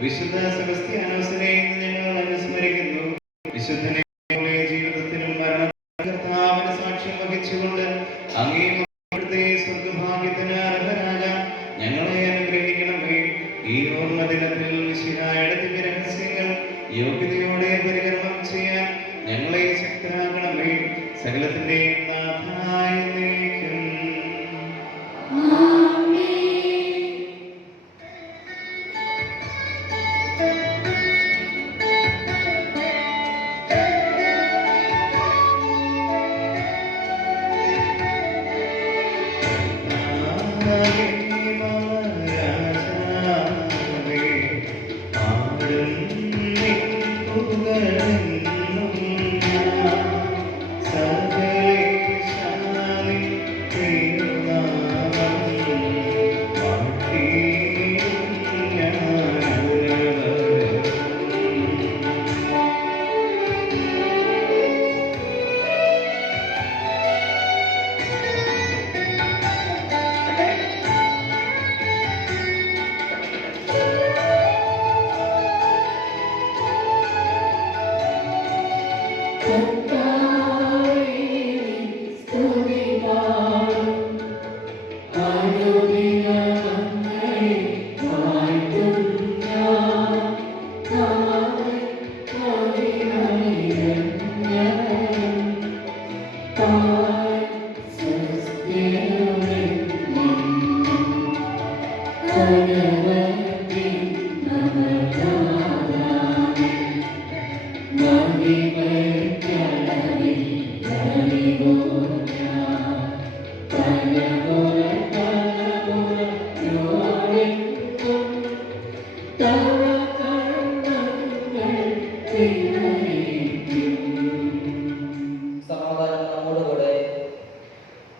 വിശുദ്ധ സെബസ്ത്യാനോസിനെ ഞങ്ങൾ അനുസ്മരിക്കുന്നു. വിശുദ്ധനെ ജീവിതത്തിനും മരണകർത്താവിന് സാക്ഷ്യം വഹിച്ചുകൊണ്ട് അങ്ങേ സ്വർഗഭാഗ്യത്തിന് അർഹരാകാൻ ഞങ്ങളെ അനുഗ്രഹിക്കണമേ. ഈ ഓർമ്മ ദിനത്തിൽ മിശിഹായുടെ ദിവ്യരഹസ്യങ്ങൾ യോഗ്യതയോടെ പരികർമ്മം ചെയ്യാൻ ഞങ്ങളെ ശക്തരാക്കണമേ. സകലത്തിന്റെയും നാഥായ നീക്കും.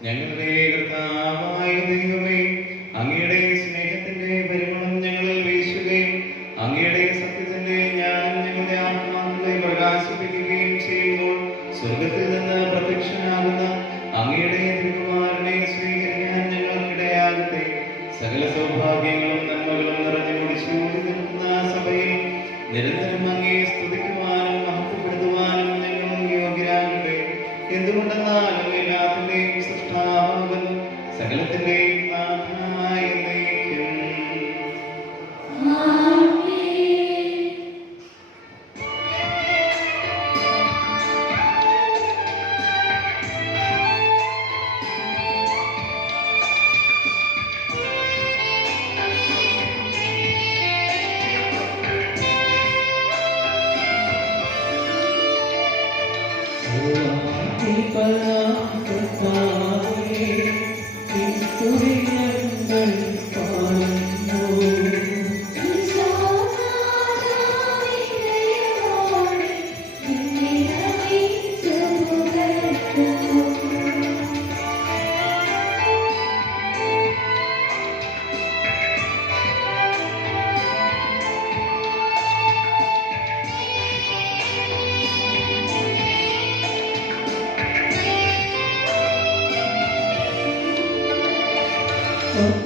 ഞങ്ങളുടെ കർത്താവായ ദൈവമേ, അങ്ങയുടെ സ്നേഹത്തിന്റെ പരിമളം ഞങ്ങളിൽ വീശുകയും അങ്ങയുടെ സത്യത്തിന്റെ ജ്ഞാനം ഞങ്ങളുടെ ആത്മാക്കളെ പ്രകാശിപ്പിക്കുകയും ചെയ്യുമ്പോൾ സ്വർഗത്തിൽ നിന്ന് പ്രത്യക്ഷനാകുന്ന അങ്ങയുടെ തിരുകുമാരനെ സ്വീകരിക്കാൻ ഞങ്ങൾക്കിടയാകട്ടെ. സകല സൗഭാഗ്യങ്ങളും നന്മകളും നിറഞ്ഞു കുടിച്ചുകൂടി നിൽക്കുന്ന സഭയിൽ നിരന്തരം അങ്ങയെ സ്തുതിക്കുവാനും മഹത്വപ്പെടുത്തുവാനും ഞങ്ങൾ യോഗ്യരാകട്ടെ. എന്തുകൊണ്ടെന്നാലും എല്ലാത്തിന്റെയും സൃഷ്ടാവാകുന്നു, സകലത്തിന്റെയും നാഥനായ നീക്കും.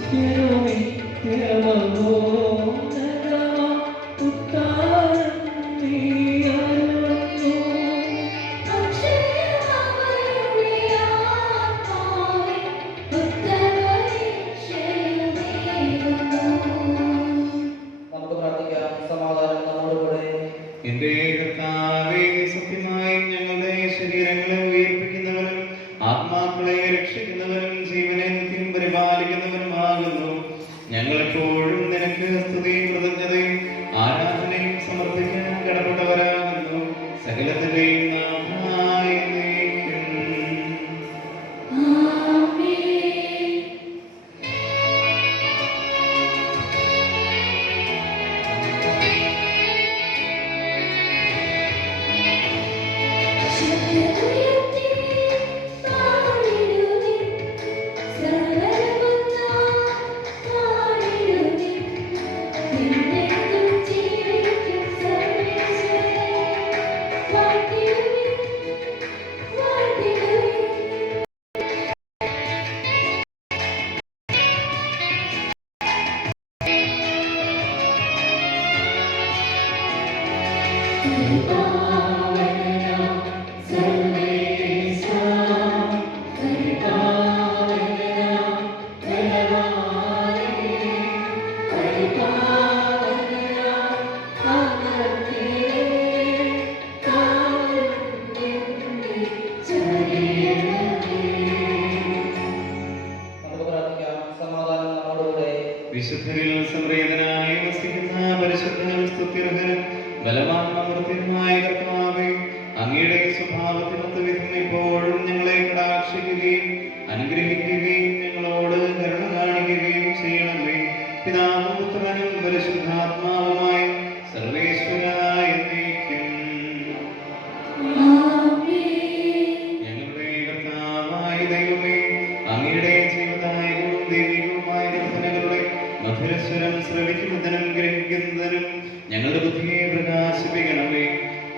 Quiero mi te amo. ഞങ്ങളെപ്പോഴും നിനക്ക് സ്തുതിയും കൃതജ്ഞതയും ആരാധനയും സമർപ്പിക്കാൻ കടപ്പെട്ടവരാകുന്നു. സകലത്തിന്റെയും നാഥായ എന്നേക്കും. വിശുദ്ധരിൽ സംപ്രീതനായി വസിക്കുന്ന പരിശുദ്ധനും സ്തുത്യർഹനും ബലവാന്മൂർത്തിയുമായ കർത്താവേ, അങ്ങയുടെ സ്വഭാവത്തിനൊത്ത വിധം ഇപ്പോഴും ഞങ്ങളെ കടാക്ഷിക്കുകയും അനുഗ്രഹിക്കുകയും ഞങ്ങളോട് കരുണ കാണിക്കുകയും ചെയ്യണമേ. പിതാവും പുത്രനും പരിശുദ്ധാത്മാവുമായ സർവേശ്വരായ എന്നേക്കും. ഞങ്ങളുടെ കർത്താവായ ദൈവമേ, അങ്ങയുടെ ജീവദായകവും ദൈവികവുമായ കൽപ്പനകളുടെ മധുരസ്വരം ശ്രവിക്കുന്നതിനും ഗ്രഹിക്കുന്നതിനും ഞങ്ങളുടെ ബുദ്ധിയെ പ്രകാശിപ്പിക്കണമേ.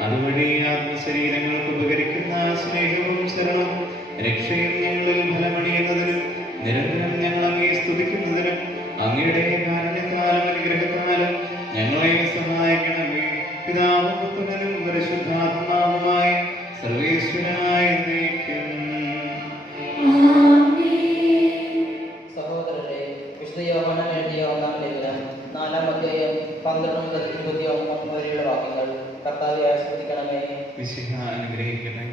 അതുവഴി ആത്മശരീരങ്ങൾക്ക് ഉപകരിക്കുന്ന സ്നേഹവും ശരണവും രക്ഷയും ഞങ്ങളിൽ ഫലമണിയുന്നതിനും നിരന്തരം ഞങ്ങൾ അങ്ങേ സ്തുതിക്കുന്നതിനും അങ്ങയുടെ കാരുണ്യത്താലും അനുഗ്രഹത്താലും ഞങ്ങളെ സഹായിക്കണമേ. പിതാവും പുത്രനും പരിശുദ്ധാത്മാവുമായ സർവേശ്വരായ എന്നേക്കും. സഹോദരരെ, വിശുദ്ധ യോഹന്നാൻ എഴുതിയ 1-ാം ലേഖനം 4-ാം അധ്യായം 12 മുതൽ 29 വരെയുള്ള വാക്യങ്ങൾ കർത്താവെ ആശീർവദിക്കണമേ. അനുഗ്രഹിക്കട്ടെ.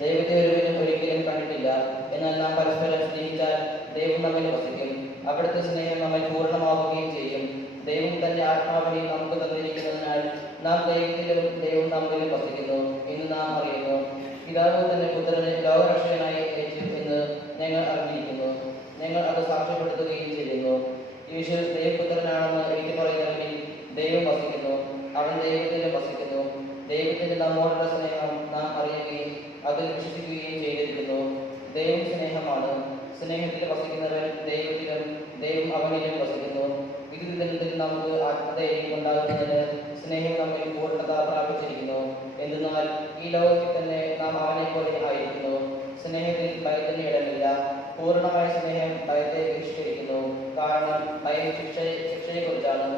ദൈവത്തെ ഒരുവരും ഒരിക്കലും കണ്ടിട്ടില്ല. എന്നാൽ നാം പരസ്പരം സ്നേഹിച്ചാൽ ദൈവം നമ്മിൽ വസിക്കും. അവിടുത്തെ സ്നേഹം നമ്മെ പൂർണ്ണമാവുകയും ചെയ്യും. ദൈവം തന്റെ ആത്മാവിനെ നമുക്ക് തന്നിരിക്കുന്നതിനാൽ നാം ദൈവത്തിലും ദൈവം നമ്മിലും വസിക്കുന്നു എന്ന് നാം അറിയുന്നു. പിതാവ് തന്റെ പുത്രനെ ലോകരക്ഷകനായി അയച്ചു എന്ന് ഞങ്ങൾ അറിഞ്ഞിരിക്കുന്നു. ഞങ്ങൾ അത് സാക്ഷ്യപ്പെടുത്തുകയും ചെയ്യുന്നു. യേശു ദൈവപുത്രനാണെന്ന് എനിക്ക് പറയുന്നവരിൽ ദൈവം വസിക്കുന്നു. അവൻ ദൈവത്തിലും വസിക്കുന്നു. ദൈവത്തിന്റെ നമ്മോടുള്ള സ്നേഹം നാം അറിയുകയും അതിൽ വിശ്വസിക്കുകയും ചെയ്തിരിക്കുന്നു. ദൈവം സ്നേഹമാണ്. സ്നേഹത്തിൽ വസിക്കുന്നവൻ ദൈവത്തിലും ദൈവം അവനിലും വസിക്കുന്നു. വിധി നമുക്ക് ആത്മധൈര്യം ഉണ്ടാകുന്നതിന് സ്നേഹം നമ്മിൽ പൂർണ്ണത പ്രാപിച്ചിരിക്കുന്നു. എന്നാൽ ഈ ലോകത്തിൽ തന്നെ നാം അവനെ പോലെ ആയിരിക്കുന്നു. സ്നേഹത്തിൽ ഭയത്തിന് ഇടമില്ല. പൂർണ്ണമായ സ്നേഹം ഭയത്തെ ബഹിഷ്കരിക്കുന്നു. കാരണം ഭയം ശിക്ഷയെക്കുറിച്ചാണ്.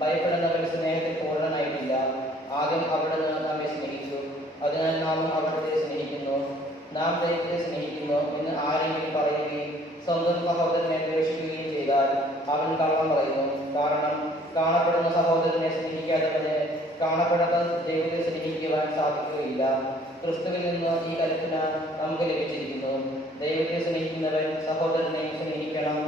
ഭയപ്പെടുന്നവൻ സ്നേഹത്തിൽ പൂർണ്ണനായിട്ടില്ല. ആദ്യം അവിടുന്ന് നമ്മെ സ്നേഹിച്ചു. അതിനാൽ നാം അവിടുത്തെ സ്നേഹിക്കുന്നു. നാം ദൈവത്തെ സ്നേഹിക്കുന്നു എന്ന് ആരെങ്കിലും പറയുകയും സ്വന്തം സഹോദരനെ ദ്വേഷിക്കുകയും ചെയ്താൽ അവൻ കള്ളം പറയുന്നു. കാരണം കാണപ്പെടുന്ന സഹോദരനെ സ്നേഹിക്കാത്തവന് കാണപ്പെടാത്ത ദൈവത്തെ സ്നേഹിക്കുവാൻ സാധിക്കുകയില്ല. ക്രിസ്തുവിൽ നിന്ന് ഈ കൽപ്പന നമുക്ക് ലഭിച്ചിരിക്കുന്നു. ദൈവത്തെ സ്നേഹിക്കുന്നവൻ സഹോദരനെ സ്നേഹിക്കണം.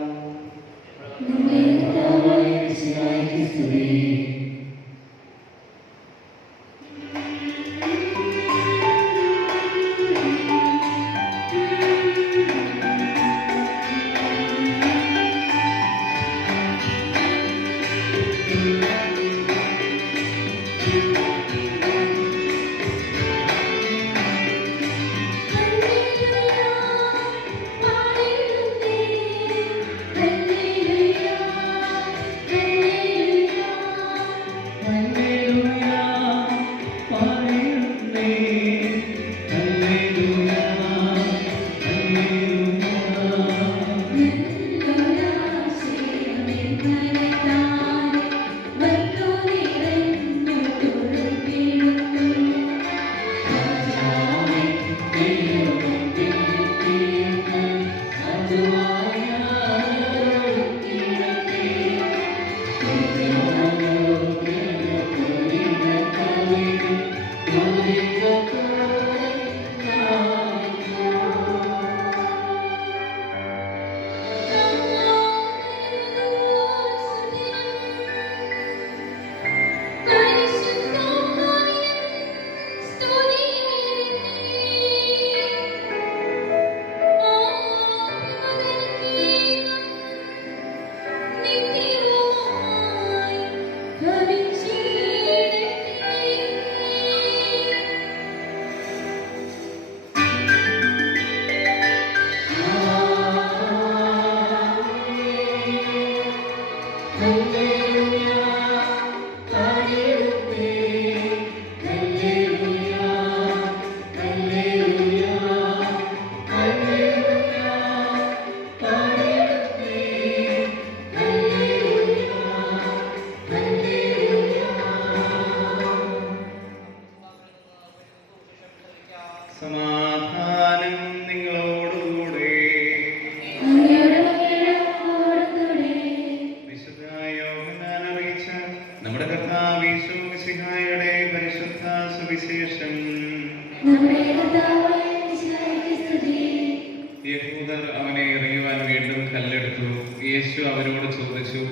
യേശു അവരോട് ചോദിച്ചു,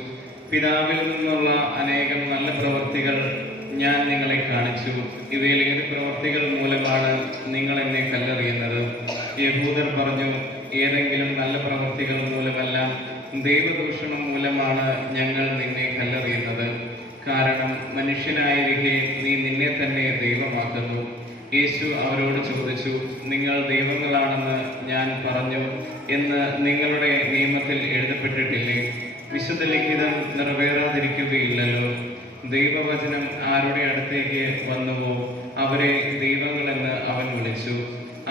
പിതാവിൽ നിന്നുള്ള അനേകം നല്ല പ്രവൃത്തികൾ ഞാൻ നിങ്ങളെ കാണിച്ചു. ഇവയിൽ ഏത് പ്രവൃത്തികൾ മൂലമാണ് നിങ്ങൾ എന്നെ കല്ലെറിയുന്നത്? യഹൂദർ പറഞ്ഞു, ഏതെങ്കിലും നല്ല പ്രവൃത്തികൾ മൂലമല്ല, ദൈവദൂഷണം മൂലമാണ് ഞങ്ങൾ നിന്നെ കല്ലെറിയുന്നത്. കാരണം മനുഷ്യനായിരിക്കെ നീ നിന്നെ തന്നെ ദൈവമാക്കുന്നു. യേശു അവരോട് ചോദിച്ചു, നിങ്ങൾ ദൈവങ്ങളാണെന്ന് ഞാൻ പറഞ്ഞു എന്ന് നിങ്ങളുടെ നിയമത്തിൽ എഴുതപ്പെട്ടിട്ടില്ലേ? വിശുദ്ധ ലിഖിതം നിറവേറാതിരിക്കുകയില്ലല്ലോ. ദൈവവചനം ആരുടെ അടുത്തേക്ക് വന്നുവോ അവരെ ദൈവങ്ങളെന്ന് അവൻ വിളിച്ചു.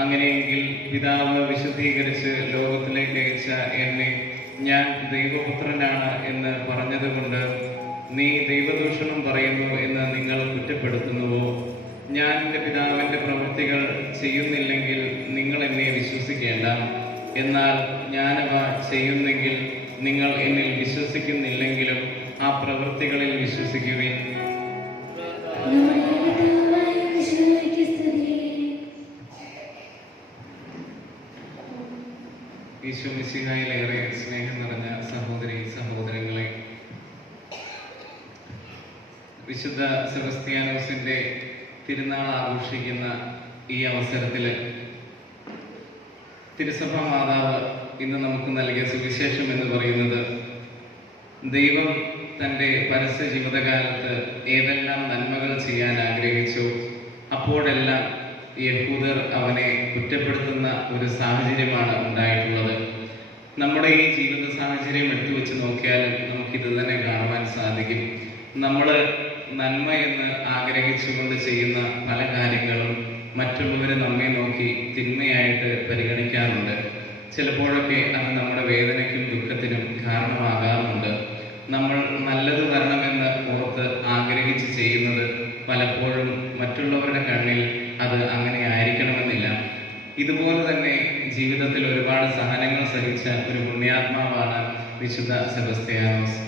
അങ്ങനെയെങ്കിൽ പിതാവ് വിശുദ്ധീകരിച്ച് ലോകത്തിലേക്ക് അയച്ച എന്നെ ഞാൻ ദൈവപുത്രനാണ് എന്ന് പറഞ്ഞതുകൊണ്ട് നീ ദൈവദൂഷണം പറയുന്നു എന്ന് നിങ്ങൾ കുറ്റപ്പെടുത്തുന്നുവോ? ഞാൻ എൻ്റെ പിതാവിൻ്റെ പ്രവൃത്തികൾ ചെയ്യുന്നില്ലെങ്കിൽ നിങ്ങൾ എന്നെ വിശ്വസിക്കേണ്ട. എന്നാൽ ഞാനവ ചെയ്യുന്നെങ്കിൽ നിങ്ങൾ എന്നിൽ വിശ്വസിക്കുന്നില്ലെങ്കിലും ആ പ്രവൃത്തികളിൽ വിശ്വസിക്കുവിൻ. ഈശോ മിശിഹായിലേറെ സ്നേഹം നിറഞ്ഞ സഹോദരി സഹോദരങ്ങളെ, വിശുദ്ധ സെബസ്ത്യാനോസിന്റെ തിരുനാൾ ആഘോഷിക്കുന്ന ഈ അവസരത്തിൽ തിരുസഭ മാതാവ് ഇന്ന് നമുക്ക് നൽകിയ സുവിശേഷം എന്ന് പറയുന്നത്, ദൈവം തൻ്റെ പരസ്യ ജീവിതകാലത്ത് ഏതെല്ലാം നന്മകൾ ചെയ്യാൻ ആഗ്രഹിച്ചു അപ്പോഴെല്ലാം യഹൂദർ അവനെ കുറ്റപ്പെടുത്തുന്ന ഒരു സാഹചര്യമാണ് ഉണ്ടായിട്ടുള്ളത്. നമ്മുടെ ഈ ജീവിത സാഹചര്യം എടുത്തു വെച്ച് നോക്കിയാലും നമുക്കിത് തന്നെ കാണുവാൻ സാധിക്കും. നമ്മൾ നന്മ എന്ന് ആഗ്രഹിച്ചുകൊണ്ട് ചെയ്യുന്ന പല കാര്യങ്ങളും മറ്റുള്ളവർ നമ്മെ നോക്കി തിന്മയായിട്ട് പരിഗണിക്കാറുണ്ട്. ചിലപ്പോഴൊക്കെ അത് നമ്മുടെ വേദനയ്ക്കും ദുഃഖത്തിനും കാരണമാകാറുണ്ട്. നമ്മൾ നല്ലത് വരണമെന്ന് ഓർത്ത് ആഗ്രഹിച്ച് ചെയ്യുന്നത് പലപ്പോഴും മറ്റുള്ളവരുടെ കണ്ണിൽ അത് അങ്ങനെ ആയിരിക്കണമെന്നില്ല. ഇതുപോലെ തന്നെ ജീവിതത്തിൽ ഒരുപാട് സഹനങ്ങൾ സഹിച്ച ഒരു പുണ്യാത്മാവാണ് വിശുദ്ധ സെബസ്ത്യാനോസ്.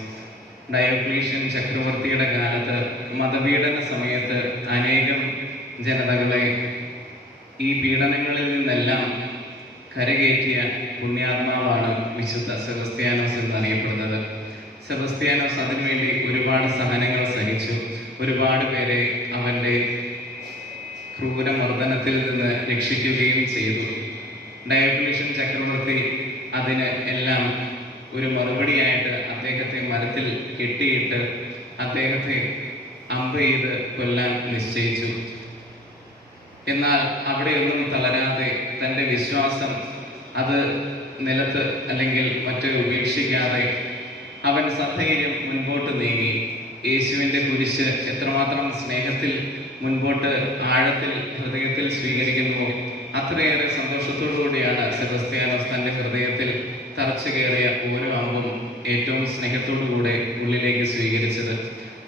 ഡയോക്ലീഷ്യൻ ചക്രവർത്തിയുടെ കാലത്ത് മതപീഡന സമയത്ത് അനേകം ജനതകളെ ഈ പീഡനങ്ങളിൽ നിന്നെല്ലാം കരകയറ്റിയ പുണ്യാത്മാവാണ് വിശുദ്ധ സെബസ്ത്യാനോസ് എന്നറിയപ്പെടുന്നത്. സെബസ്ത്യാനോസ് അതിനുവേണ്ടി ഒരുപാട് സഹനങ്ങൾ സഹിച്ചു. ഒരുപാട് പേരെ അവൻ്റെ ക്രൂരമർദ്ദനത്തിൽ നിന്ന് രക്ഷിക്കുകയും ചെയ്തു. ഡയോക്ലീഷ്യൻ ചക്രവർത്തി അതിന് എല്ലാം ഒരു മറുപടിയായിട്ട് അദ്ദേഹത്തെ മരത്തിൽ കെട്ടിയിട്ട് അദ്ദേഹത്തെ അമ്പ് ചെയ്ത് കൊല്ലാൻ നിശ്ചയിച്ചു. എന്നാൽ അവിടെയൊന്നും തളരാതെ തൻ്റെ വിശ്വാസം അത് നിലത്ത് അല്ലെങ്കിൽ മറ്റ് ഉപേക്ഷിക്കാതെ അവൻ സധൈര്യം മുൻപോട്ട് നീങ്ങി. യേശുവിൻ്റെ കുരിശ് എത്രമാത്രം സ്നേഹത്തിൽ മുൻപോട്ട് ആഴത്തിൽ ഹൃദയത്തിൽ സ്വീകരിക്കുന്നുവോ അത്രയേറെ സന്തോഷത്തോടു കൂടിയാണ് സെബസ്ത്യാനോസ് തൻ്റെ ഹൃദയത്തിൽ തറച്ചു കയറിയ ഓരോ അമ്പും ഏറ്റവും സ്നേഹത്തോടുകൂടെ ഉള്ളിലേക്ക് സ്വീകരിച്ചത്.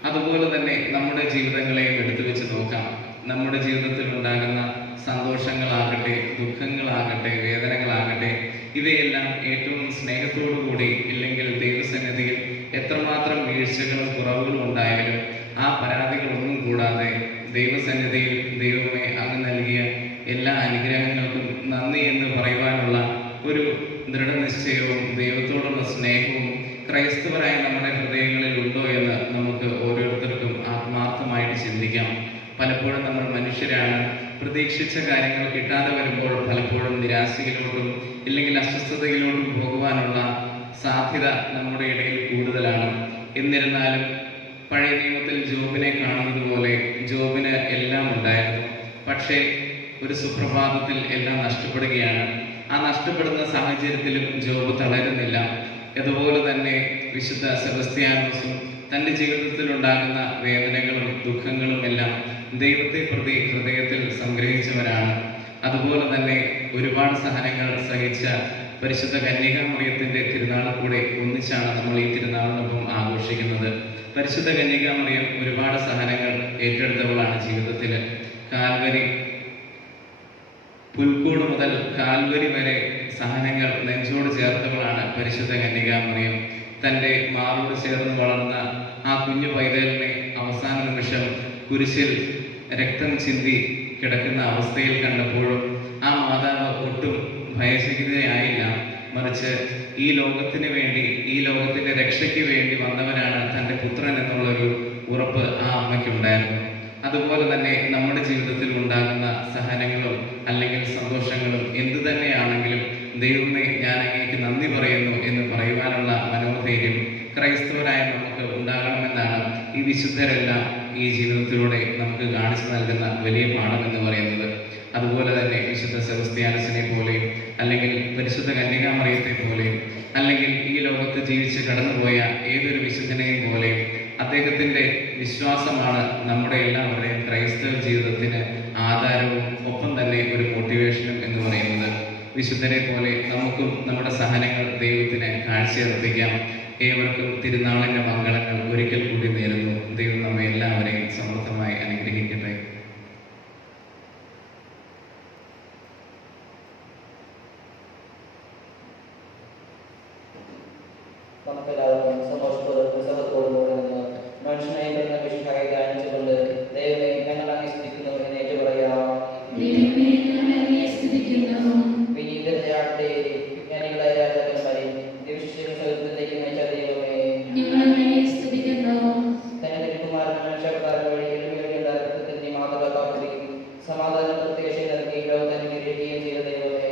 അതുപോലെ തന്നെ നമ്മുടെ ജീവിതങ്ങളെയും എടുത്തു വെച്ച് നോക്കാം. നമ്മുടെ ജീവിതത്തിൽ ഉണ്ടാകുന്ന സന്തോഷങ്ങളാകട്ടെ, ദുഃഖങ്ങളാകട്ടെ, വേദനകളാകട്ടെ, ഇവയെല്ലാം ഏറ്റവും സ്നേഹത്തോടു കൂടി ഇല്ലെങ്കിൽ ദൈവസന്നിധിയിൽ എത്രമാത്രം വീഴ്ചകളും കുറവുകളും ഉണ്ടായാലും ആ പരാതികളൊന്നും കൂടാതെ ദൈവസന്നിധിയിൽ ദൈവമേ അങ്ങ് നൽകിയ എല്ലാ അനുഗ്രഹങ്ങൾക്കും നന്ദി എന്ന് പറയുവാനുള്ള ഒരു ദൃഢനിശ്ചയവും ദൈവത്തോടുള്ള സ്നേഹവും ക്രൈസ്തവരായ നമ്മുടെ ഹൃദയങ്ങളിൽ ഉണ്ടോ എന്ന് നമുക്ക് ഓരോരുത്തർക്കും ആത്മാർത്ഥമായിട്ട് ചിന്തിക്കാം. പലപ്പോഴും നമ്മൾ മനുഷ്യരാണ്. പ്രതീക്ഷിച്ച കാര്യങ്ങൾ കിട്ടാതെ വരുമ്പോൾ പലപ്പോഴും നിരാശയിലോട്ടും ഇല്ലെങ്കിൽ അസ്വസ്ഥതയിലോട്ടും പോകുവാനുള്ള സാധ്യത നമ്മുടെ ഇടയിൽ കൂടുതലാണ്. എന്നിരുന്നാലും പഴയ നിയമത്തിൽ ജോബിനെ കാണുന്നത് പോലെ ജോബിന് എല്ലാം ഉണ്ടായിരുന്നു. പക്ഷേ ഒരു സുപ്രഭാതത്തിൽ എല്ലാം നഷ്ടപ്പെടുകയാണ്. ആ നഷ്ടപ്പെടുന്ന സാഹചര്യത്തിലും ജോബ് തളരുന്നില്ല. അതുപോലെ തന്നെ വിശുദ്ധ സെബസ്ത്യാനോസും തൻ്റെ ജീവിതത്തിൽ ഉണ്ടാകുന്ന വേദനകളും ദുഃഖങ്ങളും എല്ലാം ദൈവത്തെ പ്രതി ഹൃദയത്തിൽ സംഗ്രഹിച്ചവരാണ്. അതുപോലെ തന്നെ ഒരുപാട് സഹനങ്ങൾ സഹിച്ച പരിശുദ്ധ കന്യകാമറിയത്തിൻ്റെ തിരുനാൾ കൂടെ ഒന്നിച്ചാണ് നമ്മൾ ഈ തിരുനാളിനൊപ്പം ആഘോഷിക്കുന്നത്. പരിശുദ്ധ കന്യകാമറിയം ഒരുപാട് സഹനങ്ങൾ ഏറ്റെടുത്തവളാണ് ജീവിതത്തിൽ. കാൽവരി, പുൽക്കൂട് മുതൽ കാൽവരി വരെ സഹനങ്ങൾ നെഞ്ചോട് ചേർത്തവളാണ് പരിശുദ്ധ കന്യകാമറിയം. തൻ്റെ മാറോട് ചേർന്ന് വളർന്ന ആ കുഞ്ഞു പൈതലിനെ അവസാന നിമിഷം കുരിശിൽ രക്തം ചിന്തി കിടക്കുന്ന അവസ്ഥയിൽ കണ്ടപ്പോഴും ആ മാതാവ് ഒട്ടും ഭയചകിതയായില്ല. മറിച്ച് ഈ ലോകത്തിന് വേണ്ടി, ഈ ലോകത്തിന്റെ രക്ഷയ്ക്ക് വേണ്ടി വന്നവനാണ് തൻ്റെ പുത്രൻ എന്നുള്ളൊരു ഉറപ്പ് ആ അമ്മയ്ക്കുണ്ടായിരുന്നു. അതുപോലെ തന്നെ നമ്മുടെ ജീവിതത്തിൽ ഉണ്ടാകുന്ന സഹനങ്ങളും അല്ലെങ്കിൽ സന്തോഷങ്ങളും എന്തു തന്നെയാണെങ്കിലും ദൈവമേ ഞാൻ അങ്ങേക്ക് നന്ദി പറയുന്നു എന്ന് പറയുവാനുള്ള മനോധൈര്യം ക്രൈസ്തവരായ നമുക്ക് ഉണ്ടാകണമെന്നാണ് ഈ വിശുദ്ധരെല്ലാം ഈ ജീവിതത്തിലൂടെ നമുക്ക് കാണിച്ചു നൽകുന്ന വലിയ പാഠം എന്ന് പറയുന്നത്. അതുപോലെ തന്നെ വിശുദ്ധ സെബസ്ത്യാനസിനെ പോലെയും അല്ലെങ്കിൽ പരിശുദ്ധ കന്യകാമറിയത്തെ പോലെയും അല്ലെങ്കിൽ ഈ ലോകത്ത് ജീവിച്ച് കടന്നുപോയ ഏതൊരു വിശുദ്ധനെയും പോലെയും അദ്ദേഹത്തിൻ്റെ വിശ്വാസമാണ് നമ്മുടെ എല്ലാവരുടെയും ക്രൈസ്തവ ജീവിതത്തിന് ആധാരവും ഒപ്പം തന്നെ ഒരു മോട്ടിവേഷനും എന്ന് പറയുന്നത്. വിശുദ്ധനെ പോലെ നമുക്കും നമ്മുടെ സഹനങ്ങൾ ദൈവത്തിന് കാഴ്ചയർപ്പിക്കാം. ഏവർക്കും തിരുനാളിൻ്റെ മംഗളങ്ങൾ ഒരിക്കൽ കൂടി നേരുന്നു. ദൈവം നമ്മെ എല്ലാവരെയും സമൃദ്ധമായി അനുഗ്രഹിക്കട്ടെ. നമുക്കെല്ലാവർക്കും സന്തോഷത്തോടും ഉത്സവത്തോടും കൂടി നിന്ന് മനുഷ്യനായി വരുന്ന വിശുദ്ധായി ധ്യാനിച്ചുകൊണ്ട് ദൈവമേ ഞങ്ങൾ അങ്ങ് സ്തുതിക്കുന്നു എന്ന് ഏറ്റുപറയാം. വിനീതരാകട്ടെ വിജ്ഞാനികളായ രാജാക്കന്മാരെ ദിവസേന സൗഹൃദത്തിലേക്ക് നയിച്ച ദൈവമേ തന്നെ തിരുക്കുമാരൻ മനുഷ്യപ്രകാരം വഴി എളിമയുടെ അർത്ഥത്തിൽ മാതൃകാക്കുകയും സമാധാന പ്രത്യേക നൽകി ലോകത്തെ അനുഗ്രഹിക്കുകയും ചെയ്ത ദൈവമേ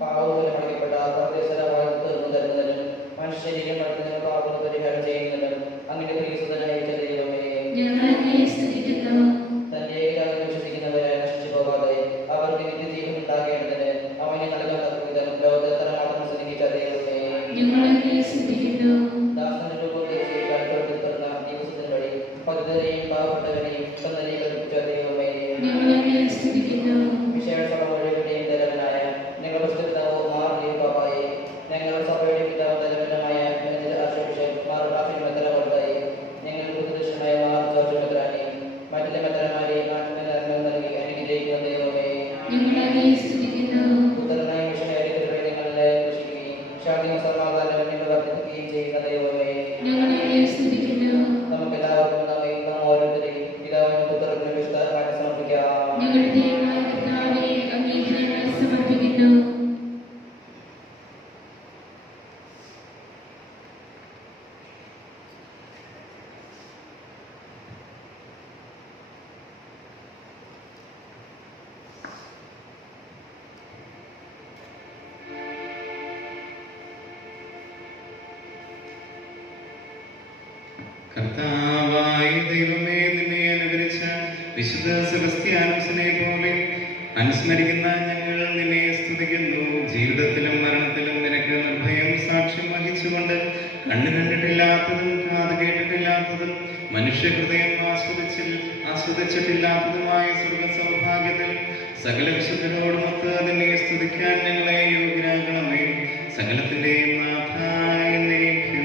പാവപോലെ മടക്കപ്പെട്ട പ്രദേശവാദം തീർന്നു തരുന്നതിനും മനുഷ്യരീരം നടത്തുന്നതിനും പാവങ്ങൾ പരിഹാരം ചെയ്യുന്നതിനും അങ്ങനെ പ്രിയസുതനയച്ച ദൈവമേ തന്റെ ഏകാഗ്രത വിശ്വസിക്കുന്നവരായി നശിച്ചു പോകാതെ അവർക്ക് നിത്യജീവൻ ഉണ്ടാകേണ്ടതിന് അവനെ നൽകാൻ തക്കവിധം ലോകത്തിൽ മാത്രം സ്നേഹിച്ച ദൈവമേ ദാസന്റെ രൂപത്തിൽ തീർന്ന ദിവസത്തിന് വഴി പകുതിരെയും പാവപ്പെട്ടവരെയും തന്നരെയും കൽപ്പിച്ച ദൈവമേ വിശേഷ സഭ വഴിയുടെയും തലവനായ ഞങ്ങളുടെ സ്ഥിരതാവോ മാറുകയും പാപ്പായി ഞങ്ങളുടെ സഭയുടെ പിതാവ് തലവനായ മാറുകാഫിമെത്തലവർക്കായി ഞങ്ങൾ പുതുദർശനായ മാറുചോദ്രമെത്രാനെയും മറ്റിലെ മെത്തലമാരെയും നാട്ടിൽ നൽകി അനുഗ്രഹിക്കുന്ന ദൈവമേ പുത്രനായ മിഷനറി ഞങ്ങളെ കൃഷിക്കുകയും ശാന്തിയും സമാധാനവും ഞങ്ങൾ വർദ്ധിപ്പിക്കുകയും ചെയ്യുന്ന ദൈവമേ നമുക്കെല്ലാവർക്കും നാം ഓരോരുത്തരെയും പിതാവിനും പുത്രനും വിശുദ്ധമായി സമർപ്പിക്കാം. കർത്താവായ ദൈവമേ, നിന്നെ അനുകരിച്ച വിശുദ്ധ സെബസ്ത്യാനോസിനെ പോലെ അനുസ്മരിക്കുന്ന ഞങ്ങൾ നിന്നെ സ്തുതിക്കുന്നു. ജീവിതത്തിലും മരണത്തിലും നിനക്ക് നിർഭയം സാക്ഷ്യം വഹിച്ചുകൊണ്ട് കണ്ണു കണ്ടിട്ടില്ലാത്തതും കാത് കേട്ടിട്ടില്ലാത്തതും മനുഷ്യഹൃദയം ആസ്വദിച്ചിട്ടില്ലാത്തതുമായ സ്വർഗ സൗഭാഗ്യത്തിൽ സകല വിശുദ്ധരോടുമൊത്ത് നിന്നെ സ്തുതിക്കാൻ ഞങ്ങളെ യോഗ്യരാകണമേ. സകലത്തിന്റെയും നാഥായ എന്നേക്കും.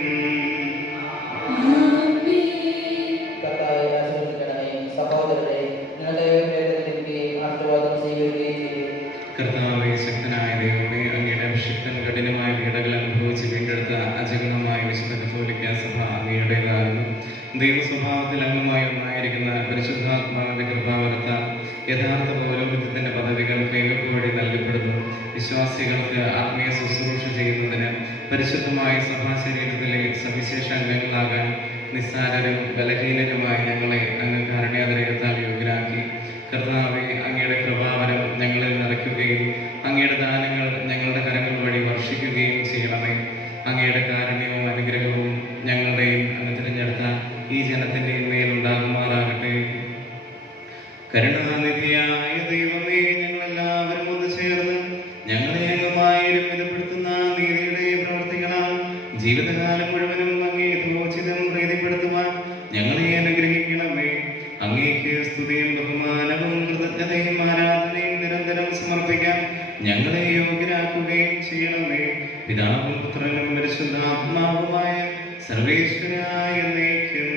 കർത്താവേ, ശക്തനായ ദൈവമേ, അങ്ങയുടെ അഭിഷിക്തൻ കഠിനമായ പീഡകൾ അനുഭവിച്ച് വീണ്ടെടുത്ത അജഗണമായ വിശുദ്ധ കത്തോലിക്ക സഭ അങ്ങയുടേതാകുന്നു. ദൈവസ്വഭാവത്തിൽ അംഗമായി ഒന്നായിരിക്കുന്ന പരിശുദ്ധാത്മാവിന്റെ കൃപാവരത്താൽ യഥാർത്ഥ പൗരോഹിത്യത്തിന്റെ പദവികൾ കൈവപ്പ് വഴി നൽകപ്പെടുന്നു. വിശ്വാസികൾക്ക് ആത്മീയ ശുശ്രൂഷ ചെയ്യുന്നതിന് പരിശുദ്ധമായ സഭാ ശരീരത്തിലെ സവിശേഷ അംഗങ്ങളാകാൻ നിസ്സാരരും ബലഹീനരുമായ ഞങ്ങളെ അങ്ങ് കാരുണ്യാതിരേകത്താൽ യോഗ്യരാക്കി. കർത്താവെ, അങ്ങയുടെ കൃപാവരം ഞങ്ങളിൽ നിറയ്ക്കുകയും അങ്ങയുടെ ദാനങ്ങൾ ഞങ്ങളുടെ കരങ്ങൾ വഴി വർഷിക്കുകയും ചെയ്യണമേ. അങ്ങയുടെ കാരുണ്യവും അനുഗ്രഹവും ഞങ്ങളുടെയും അങ്ങ് തിരഞ്ഞെടുത്ത ഈ ജനത്തിൻ്റെയും മേലുണ്ടാകുമാറാകട്ടെ. കരുണാനിധിയായ ദൈവമേ, ഞങ്ങളെല്ലാവരും ഒന്ന് ചേർന്ന് ഞങ്ങളെ അങ്ങുമായി രമ്യതപ്പെടുത്തുന്ന നീതിയുടെ പ്രവർത്തികളാൽ ജീവിതകാലം മുഴുവനും അങ്ങേ യഥോചിതം പ്രീതിപ്പെടുത്തുവാൻ ഞങ്ങളെ അനുഗ്രഹിക്കണമേ. അങ്ങേക്ക് സ്തുതിയും ബഹുമാനവും കൃതജ്ഞതയും ആരാധനയും നിരന്തരം സമർപ്പിക്കാൻ ഞങ്ങളെ യോഗ്യരാക്കുകയും ചെയ്യണമേ. പിതാവും പുത്രനും പരിശുദ്ധാത്മാവുമായ സർവേശ്വരായ എന്നേക്കും.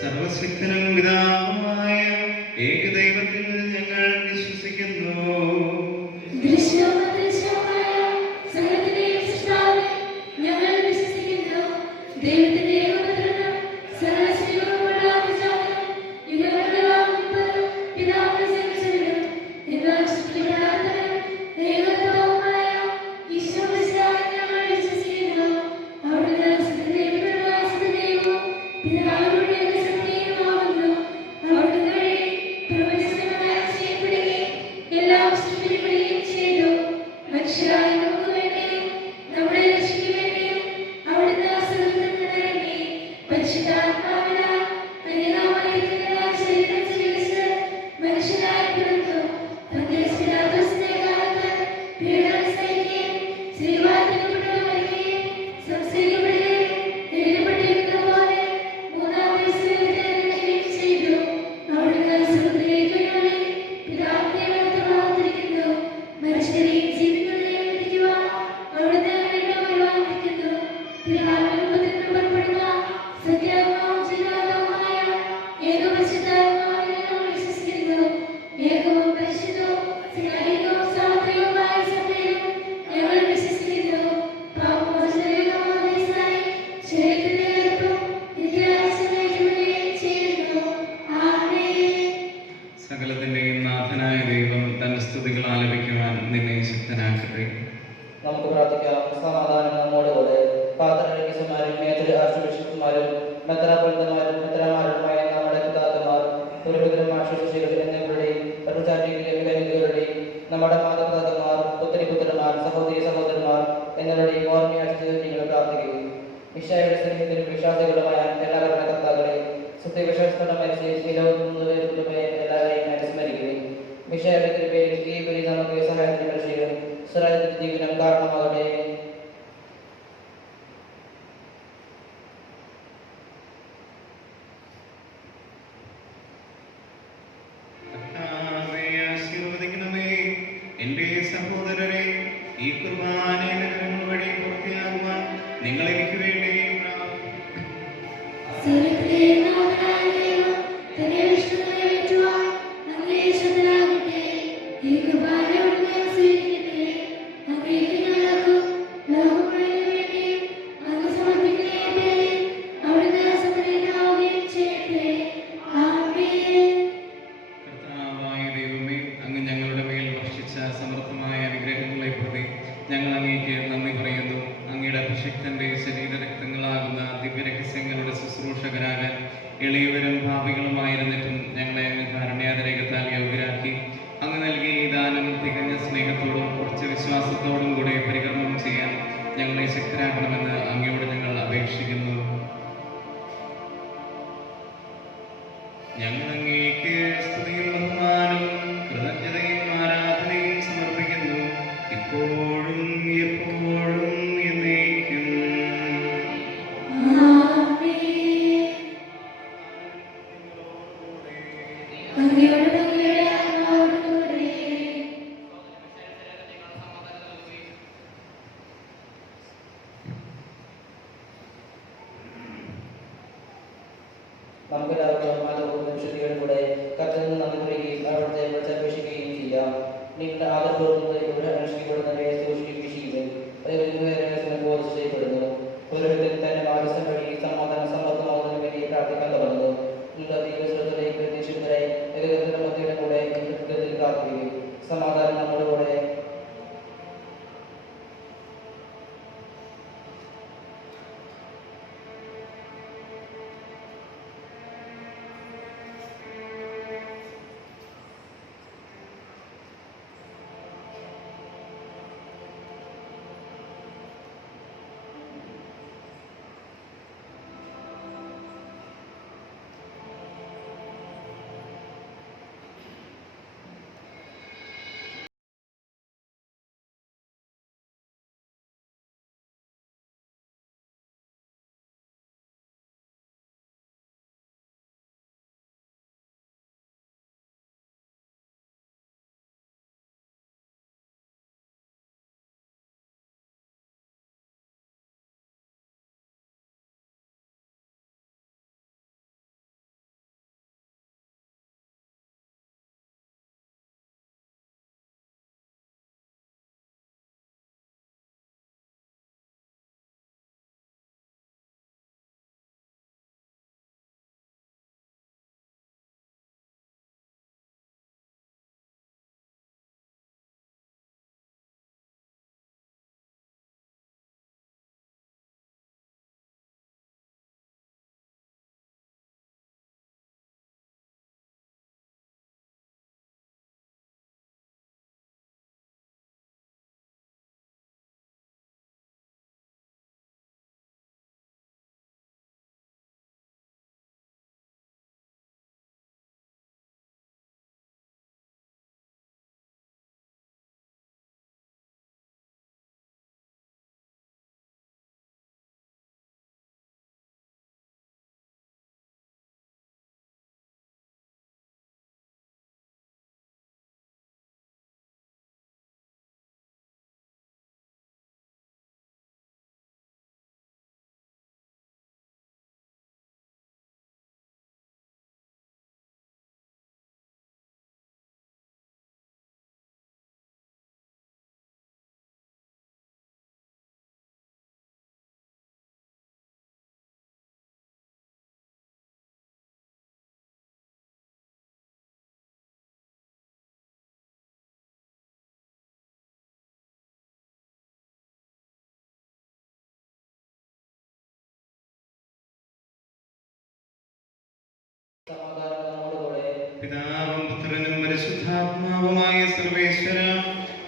സർവശക്തനും പിതാവുമായ ഏകദൈവത്തിൽ ഞങ്ങൾ വിശ്വസിക്കുന്നു. സകലത്തിന്റെയും നാഥനായ ദൈവം തന്റെ സ്തുതികൾ ആലപിക്കുവാൻ നിന്നെ ശക്തനാക്കട്ടെ. നമുക്ക് പ്രാർത്ഥിക്കാം. സമാധാനം നമ്മോടുകൂടെ. പാത്രമാരും ആർച്ച് ബിഷപ്പുമാരും മെത്രാപ്പൊലീത്തമാരും മെത്രാന്മാരുമായ നമ്മുടെ പിതാക്കന്മാർ, പുരോഹിതന്മാർ, ശുശ്രൂഷകർ എന്നിവരുടെയും കരുണാചാര്യരുടെയും നമ്മുടെ മാതാപിതാക്കന്മാർ, പുത്രിപുത്രന്മാർ, സഹോദരി സഹോദരന്മാർ എന്നിവരുടെയും ഓർമ്മയാഴ്ച നിങ്ങൾ പ്രാർത്ഥിക്കുകയും ഈശോയുടെ സ്നേഹത്തിലും വിശ്വാസികളുമായ എല്ലാ കർത്താക്കളെ സത്യവിശ്വാസത്തോടെ മരിച്ച് എല്ലാവരെയും അനുസ്മരിക്കുകയും ഈശോയുടെ കൃപയിൽ ഈ വഴി നമുക്ക് സഹായത്തിന് രക്ഷിക്കും സ്വരാജ്യത്തിന്റെ ജീവനം കാരണമാകട്ടെ. എന്റെ സഹോദരരെ, ഈ കുർബാന വഴി പൂർത്തിയാകുവാൻ നിങ്ങൾ എനിക്ക് വേണ്ടി സമർത്ഥമായ അനുഗ്രഹങ്ങളെ പ്രതി ഞങ്ങൾ അങ്ങേക്ക് നന്ദി പറയുന്നു. അങ്ങയുടെ അഭിഷിക്തന്റെ ശരീരരക്തങ്ങളാകുന്ന ദിവ്യരഹസ്യങ്ങളുടെ ശുശ്രൂഷകരാകാൻ എളിയവരും ഭാവികളുമായിരുന്നിട്ടും ഞങ്ങളെ അങ്ങ് കാരുണ്യാതിരേകത്താൽ യോഗ്യരാക്കി. അങ്ങ് നൽകിയ ഈ ദാനം തികഞ്ഞ സ്നേഹത്തോടും കുറച്ച് വിശ്വാസത്തോടും കൂടെ പരികർമ്മം ചെയ്യാൻ ഞങ്ങളെ ശക്തരാക്കണമെന്ന് അങ്ങയോട് ഞങ്ങൾ അപേക്ഷിക്കുന്നു. ഞങ്ങൾ അങ്ങേക്ക് സ്തുതിയും ബഹുമാനവും കൃതജ്ഞതയും ആരാധനയും സമർപ്പിക്കുന്നു, ഇപ്പോഴും എപ്പോഴും എന്നേക്കും. നമുക്കെല്ലാവർക്കും വിശുദ്ധിയോടുകൂടെ കർത്തന് നന്ദി പറയുകയും അവിടുത്തെ വിളിച്ചപേക്ഷിക്കുകയും ചെയ്യാം. നിങ്ങളുടെ ആദരപൂർവ്വം ഇവിടെ അനുഷ്ഠിക്കപ്പെടുന്നവയെ സൂക്ഷിക്കുകയും ബോധം ചെയ്യപ്പെടുന്നു. പുരോഹിതൻ തന്നെ മാധ്യസ്ഥം വഴി സമാധാന സമ്മർദ്ദമാകുന്നതിന് വേണ്ടി പ്രാർത്ഥിക്കാൻ തുടങ്ങുന്നു. നിങ്ങളുടെ ദൈവശ്രദ്ധയും പ്രതീക്ഷിതരായി ഏകദേശത്തിന്റെ മധ്യയുടെ കൂടെ ഹൃദയത്തിൽ പ്രാർത്ഥിക്കുകയും സമാധാനം നമ്മുടെ കൂടെ. സമാധാനം നമ്മോടുകൂടെ. പിതാവും പുത്രനും പരിശുദ്ധാത്മാവുമായ സർവേശ്വര,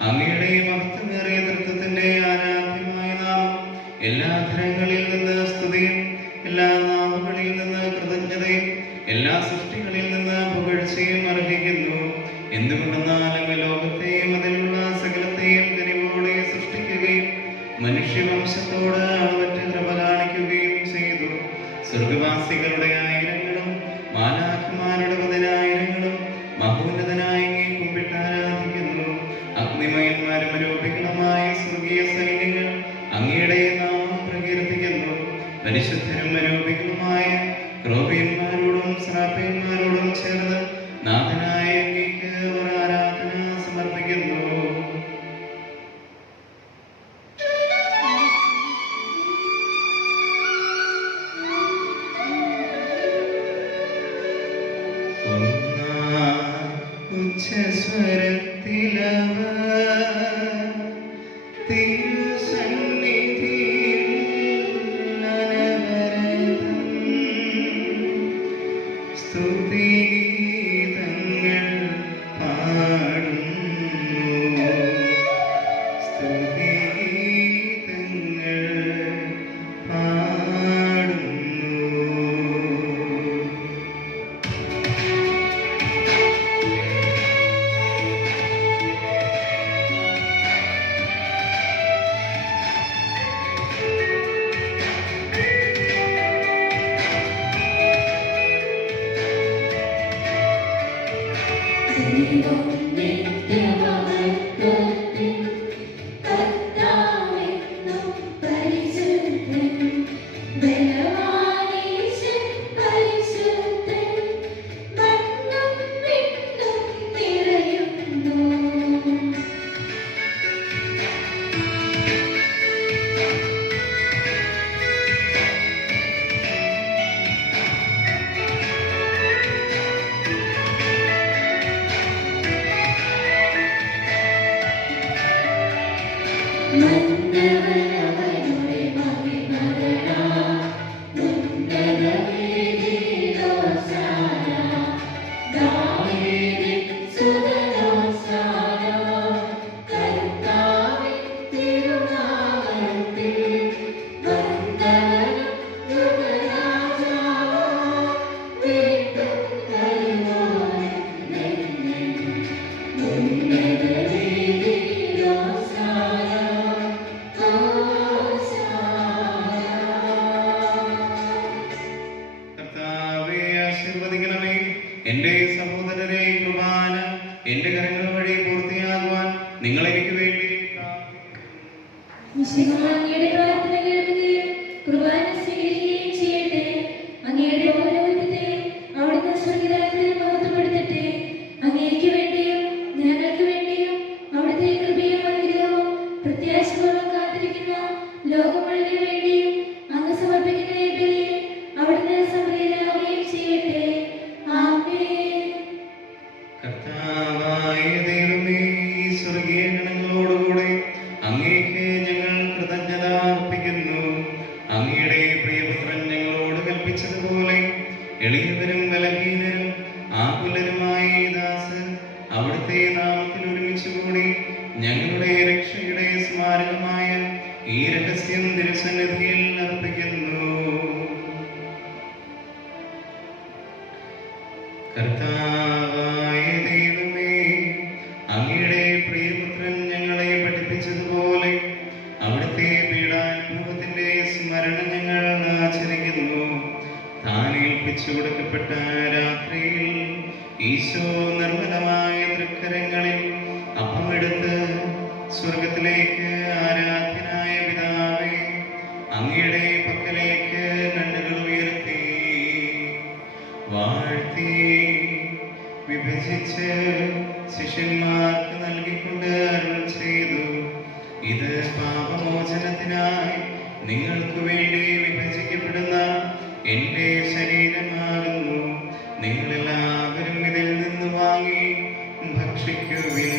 അങ്ങയുടെ മഹത്വമേറിയ തൃത്വത്തിന്റെ ആരാധ്യമായ നാമം എല്ലാ ധരങ്ങളിൽ നിന്ന് സ്തുതിയും എല്ലാ നാവുകളിൽ നിന്ന് കൃതജ്ഞതയും എല്ലാ സൃഷ്ടികളിൽ നിന്ന് പുകഴ്ചയും അർഹിക്കുന്നു. എന്തുകൊണ്ടെന്നാൽ അങ്ങ് ലോകത്തെയും അതിലുള്ള സകലത്തെയും കനിവോടെ സൃഷ്ടിക്കുകയും മനുഷ്യവംശത്തോട് അളവറ്റ കൃപ കാണിക്കുകയും ചെയ്തു. സ്വർഗവാസികളുടെ ആയിരങ്ങളും മാലാഖമാരുടെ പതിനായിരങ്ങളും മഹോന്നതനായി അങ്ങേ കുമ്പിട്ട് ആരാധിക്കുന്നു. അഗ്നിമയന്മാരും അരൂപികളുമായ സ്വർഗീയ സൈന്യങ്ങൾ അങ്ങയുടെ നാമം പ്രകീർത്തിക്കുന്നു. പരിശുദ്ധരും അരൂപികളുമായ ക്രോബിയന്മാരോടും സ്രാപ്പയന്മാരോടും ചേർന്ന് നാഥനായ അങ്ങേക്ക് അവർ ആരാധന സമർപ്പിക്കുന്നു. എന്റെ സഹോദരരെ, കുർബാന എന്റെ കരങ്ങൾ വഴി പൂർത്തിയാകുവാൻ നിങ്ങൾ എനിക്ക് വേണ്ടി അങ്ങയുടെ പ്രാർത്ഥന കേൾക്കുകയും കുർബാന സ്വീകരിക്കുകയും ചെയ്യട്ടെ. അങ്ങയുടെ പൗരോഹിത്യത്തെ അവിടുന്ന് സ്വർഗ്ഗരാജ്യത്തിൽ മഹത്വപ്പെടുത്തട്ടെ. അങ്ങേക്ക് വേണ്ടിയും ഞങ്ങൾക്ക് വേണ്ടിയും അവിടുത്തെ കൃപയും അനുഗ്രഹവും പ്രത്യാശപൂർവ്വം കാത്തിരിക്കുന്ന ലോകം മുഴുവന് വേണ്ടിയും അങ്ങ് സമർപ്പിക്കുന്ന ഈ ബലിയിൽ അവിടുന്ന് സംപ്രീതനാവുകയും ചെയ്യട്ടെ. ആമേൻ. കർത്താവായ ദൈവമേ, ഈ സ്വർഗീയ ഗണങ്ങളോടുകൂടെ അങ്ങേക്ക് ഞങ്ങൾ കൃതജ്ഞത അർപ്പിക്കുന്നു. അങ്ങയുടെ പ്രിയപുത്രൻ ഞങ്ങളോട് കൽപ്പിച്ചതുപോലെ എളിയവരും ബലഹീനരും ആകുലരുമായ ഈ ദാസർ അവിടുത്തെ നാമത്തിൽ ഒരുമിച്ചുകൂടി ഞങ്ങളുടെ രക്ഷയുടെ സ്മാരകമായ ഈ രഹസ്യം തിരുസന്നിധിയിൽ അർപ്പിക്കുന്നു. കർത്താവായ ദൈവമേ, അങ്ങയുടെ പ്രിയപുത്രൻ ഞങ്ങളെ പഠിപ്പിച്ചതുപോലെ അവിടുത്തെ പീഡാനുഭവത്തിന്റെ സ്മരണ ഞങ്ങൾ ആചരിക്കുന്നു. താൻ ഏൽപ്പിച്ചു കൊടുക്കപ്പെട്ട രാത്രിയിൽ ഈശോ നിർമ്മലമായ തൃക്കരങ്ങളിൽ അപ്പമെടുത്ത് സ്വർഗത്തിലേക്ക് ആരാധ്യനായ പിതാവേ, അങ്ങയുടെ പക്കലേക്ക് കണ്ണുകൾ ഉയർത്തി വാഴ്ത്തി വിഭജിച്ച് ശിഷ്യന്മാർക്ക് നൽകിക്കൊണ്ട് അരുൾ ചെയ്തു, ഇത് പാപമോചനത്തിനായി നിങ്ങൾക്ക് വേണ്ടി വിഭജിക്കപ്പെടുന്ന എന്റെ ശരീരമാകുന്നു. നിങ്ങളെല്ലാവരും ഇതിൽ നിന്ന് വാങ്ങി ഭക്ഷിക്കുവിൻ.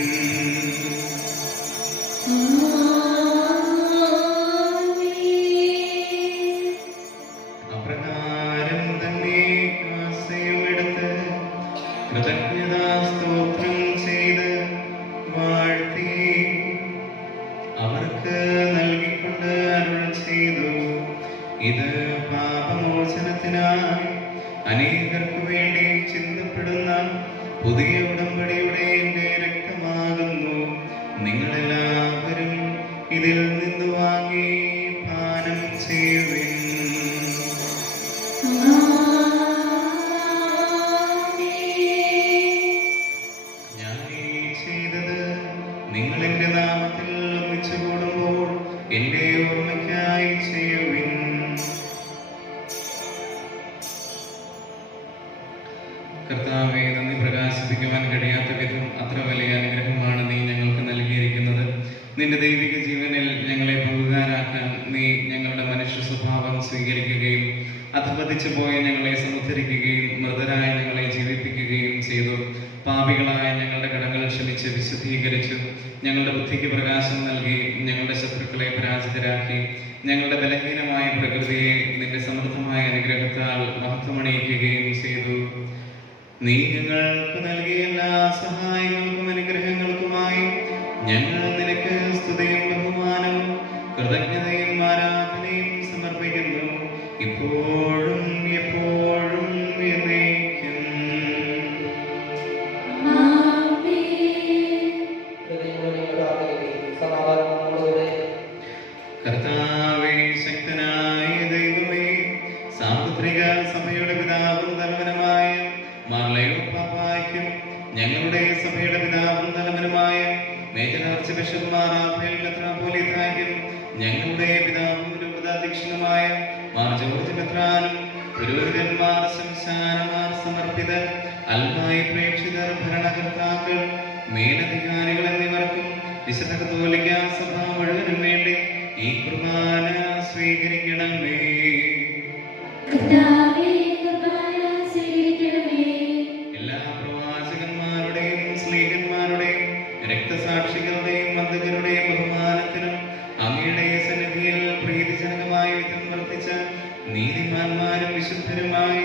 അപ്രകാരം തന്നെ കാസയും എടുത്ത് അനേകർക്ക് വേണ്ടി ചിന്തപ്പെടുന്ന പുതിയ ഉടമ്പടിയുടെ എൻ്റെ രക്തമാകുന്നു. നിങ്ങളെല്ലാവരും ഇതിൽ നിന്ന് വാങ്ങി പാനം ചെയ്യുവിൻ. ഞാൻ ഈ ചെയ്തത് നിങ്ങൾ എൻ്റെ നാമത്തിൽ ഒന്നിച്ചു കൂടുമ്പോൾ എൻ്റെ ഓർമ്മയ്ക്കായി ചെയ്യുവിൻ. കർത്താവേ, നന്ദി പ്രകാശിപ്പിക്കുവാൻ കഴിയാത്ത വിധം അത്ര വലിയ അനുഗ്രഹമാണ് നീ ഞങ്ങൾക്ക് നൽകിയിരിക്കുന്നത്. നിന്റെ ദൈവിക ജീവനിൽ ഞങ്ങളെ പങ്കുകാരാക്കാൻ നീ ഞങ്ങളുടെ മനുഷ്യ സ്വഭാവം സ്വീകരിക്കുകയും അധപതിച്ചു പോയ ഞങ്ങളെ സമുദ്ധരിക്കുകയും മൃതരായ ഞങ്ങളെ ജീവിപ്പിക്കുകയും ചെയ്തു. പാപികളായ ഞങ്ങളുടെ കടങ്ങൾ ക്ഷമിച്ച് വിശുദ്ധീകരിച്ചു. ഞങ്ങളുടെ ബുദ്ധിക്ക് പ്രകാശം നൽകി. ഞങ്ങളുടെ ശത്രുക്കളെ പരാജിതരാക്കി. ഞങ്ങളുടെ ബലഹീനമായ പ്രകൃതിയെ നിന്റെ സമൃദ്ധമായ അനുഗ്രഹത്താൽ മഹത്വമണിയിക്കുകയും ചെയ്തു. നീ ഞങ്ങൾക്ക് നൽകിയ എല്ലാ സഹായങ്ങൾക്കും അനുഗ്രഹങ്ങൾക്കുമായി ഞങ്ങൾ നിനക്ക് സ്തുതിയും ബഹുമാനവും കൃതജ്ഞതയും ആരാധനയും സമർപ്പിക്കുന്നു, ഇപ്പോഴും എപ്പോഴും എന്നേക്കും. കർത്താവേ, ശക്തനായ ദൈവമേ, സാർവത്രിക സഭയുടെ പിതാവും തലവനുമായ മാർലയോ പാപ്പായ്ക്കും ഞങ്ങളുടെ സഭയുടെ പിതാവും തലവനുമായ major archbishop Mar Raphael മെത്രാപ്പോലീത്തായ്ക്കും ഞങ്ങളുടെ പിതാവും രൂപതാധ്യക്ഷനുമായ മാർ ജോർജ് മെത്രാനും പുരോഹിതന്മാർ, ശംശാനമാർ, സമർപ്പിതർ, അൽമായി പ്രേക്ഷിതർ, ഭരണകർത്താക്കൾ, മേലധികാരികൾ എന്നിവർക്കും വിശുദ്ധ കത്തോലിക്ക സഭ മുഴുവനും വേണ്ടി ഈ കുർബാന സ്വീകരിക്കണമേ. എല്ലാ പ്രവാചകന്മാരുടെയും സ്ലീഹന്മാരുടെയും രക്തസാക്ഷികളുടെയും മന്ദകരുടെയും ബഹുമാനത്തിനും അങ്ങയുടെ സന്നിധിയിൽ പ്രീതിജനകമായ വിധം വർത്തിച്ച നീതിമാന്മാരും വിശുദ്ധരുമായ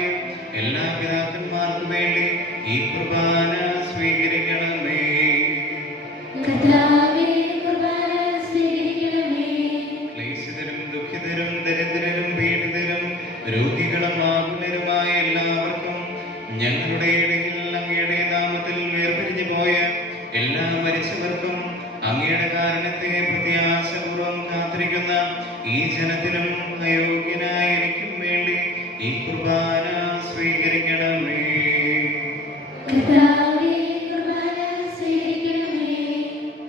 എല്ലാ പിതാക്കന്മാർക്കു വേണ്ടി ഈ കുർബാന സ്വീകരിക്കണമേ. ക്ലേശിതരും ദുഃഖിതരും ദരിദ്രരും പീഡിതരും രോഗികളും ആകുലരുമായ എല്ലാവർക്കും ഞങ്ങളുടെ ഇടയിൽ അങ്ങയുടെ നാമത്തിൽ വേർപിരിഞ്ഞു പോയ എല്ലാ മരിച്ചവർക്കും അങ്ങയുടെ കാരണത്തെ പ്രത്യാശപൂർവ്വം കാത്തിരിക്കുന്ന ഈ ജനത്തിനും അയോഗ്യനായ എനിക്കും വേണ്ടി ഈ കുർബാന സ്വീകരിക്കണമേ.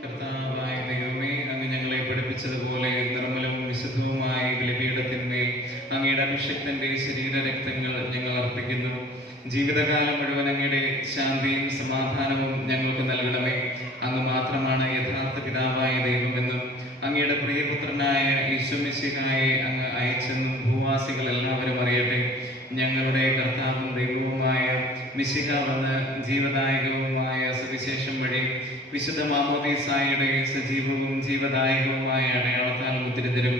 കർത്താവായ ദൈവമേ, അങ്ങ് ഞങ്ങളെ പഠിപ്പിച്ചതുപോലെ നിർമ്മലവും വിശുദ്ധവുമായ ബലിപീഠത്തിന്മേൽ അങ്ങയുടെ അഭിഷക്തന്റെ ശരീരരക്തങ്ങൾ ഞങ്ങൾ അർപ്പിക്കുന്നു. ജീവിതകാലം മുഴുവൻ അങ്ങയുടെ ശാന്തിയും സമാധാനവും ഞങ്ങൾക്ക് നൽകണമേ. അങ്ങ് മാത്രമാണ് യഥാർത്ഥ പിതാവായ ദൈവമെന്നും അങ്ങയുടെ പ്രിയപുത്രനായ ഈശോമിശിഹായെ അങ്ങ് അയച്ചെന്നും ഭൂവാസികൾ എല്ലാവരും അറിയട്ടെ. ഞങ്ങളുടെ കർത്താവും ദൈവവുമായ മിശിഹ വന്ന് ജീവദായകവുമായ സുവിശേഷം വഴി വിശുദ്ധ മാമോദീസായുടെ സജീവവും ജീവദായകവുമായ അടയാളത്താൽ മുദ്രിതരും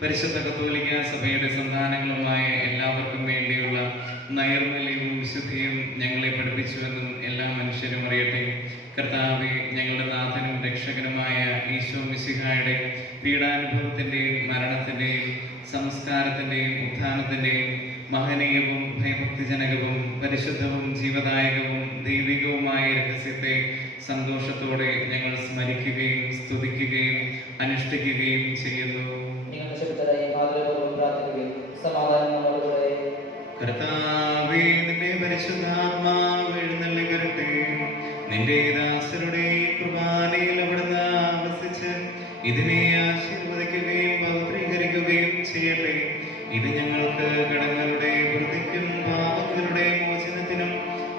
പരിശുദ്ധ കത്തോലിക്ക സഭയുടെ സന്താനങ്ങളുമായ എല്ലാവർക്കും വേണ്ടിയുള്ള നൈർമല്യവും വിശുദ്ധിയും ഞങ്ങളെ പഠിപ്പിച്ചുവെന്നും എല്ലാ മനുഷ്യരും അറിയട്ടെ. കർത്താവെ, ഞങ്ങളുടെ നാഥനും രക്ഷകനുമായ ഈശോ മിശിഹായുടെ പീഡാനുഭവത്തിൻ്റെയും മരണത്തിൻ്റെയും സംസ്കാരത്തിൻ്റെയും ഉത്ഥാനത്തിൻ്റെയും മഹനീയവും ഭയഭക്തിജനകവും പരിശുദ്ധവും ജീവദായകവും ദൈവികവുമായ രഹസ്യത്തെ സന്തോഷത്തോടെ ഞങ്ങൾ സ്മരിക്കുകയും സ്തുതിക്കുകയും അനുഷ്ഠിക്കുകയും ചെയ്യുന്നു. കർത്താവേ, നിന്റെ പരിശുദ്ധാത്മാവ് എഴുന്നള്ളി വരട്ടെ. നിന്റെ ദാസരുടെ കുർബാനയിൽ അവിടുന്ന് ആവസിച്ച് ഇതിനെ ആശീർവദിക്കുകയും പവിത്രീകരിക്കുകയും ചെയ്യട്ടെ. ഇത് ഞങ്ങൾക്ക് കടങ്ങളുടെ വൃത്തിക്കും പാപങ്ങളുടെ മോചനത്തിനും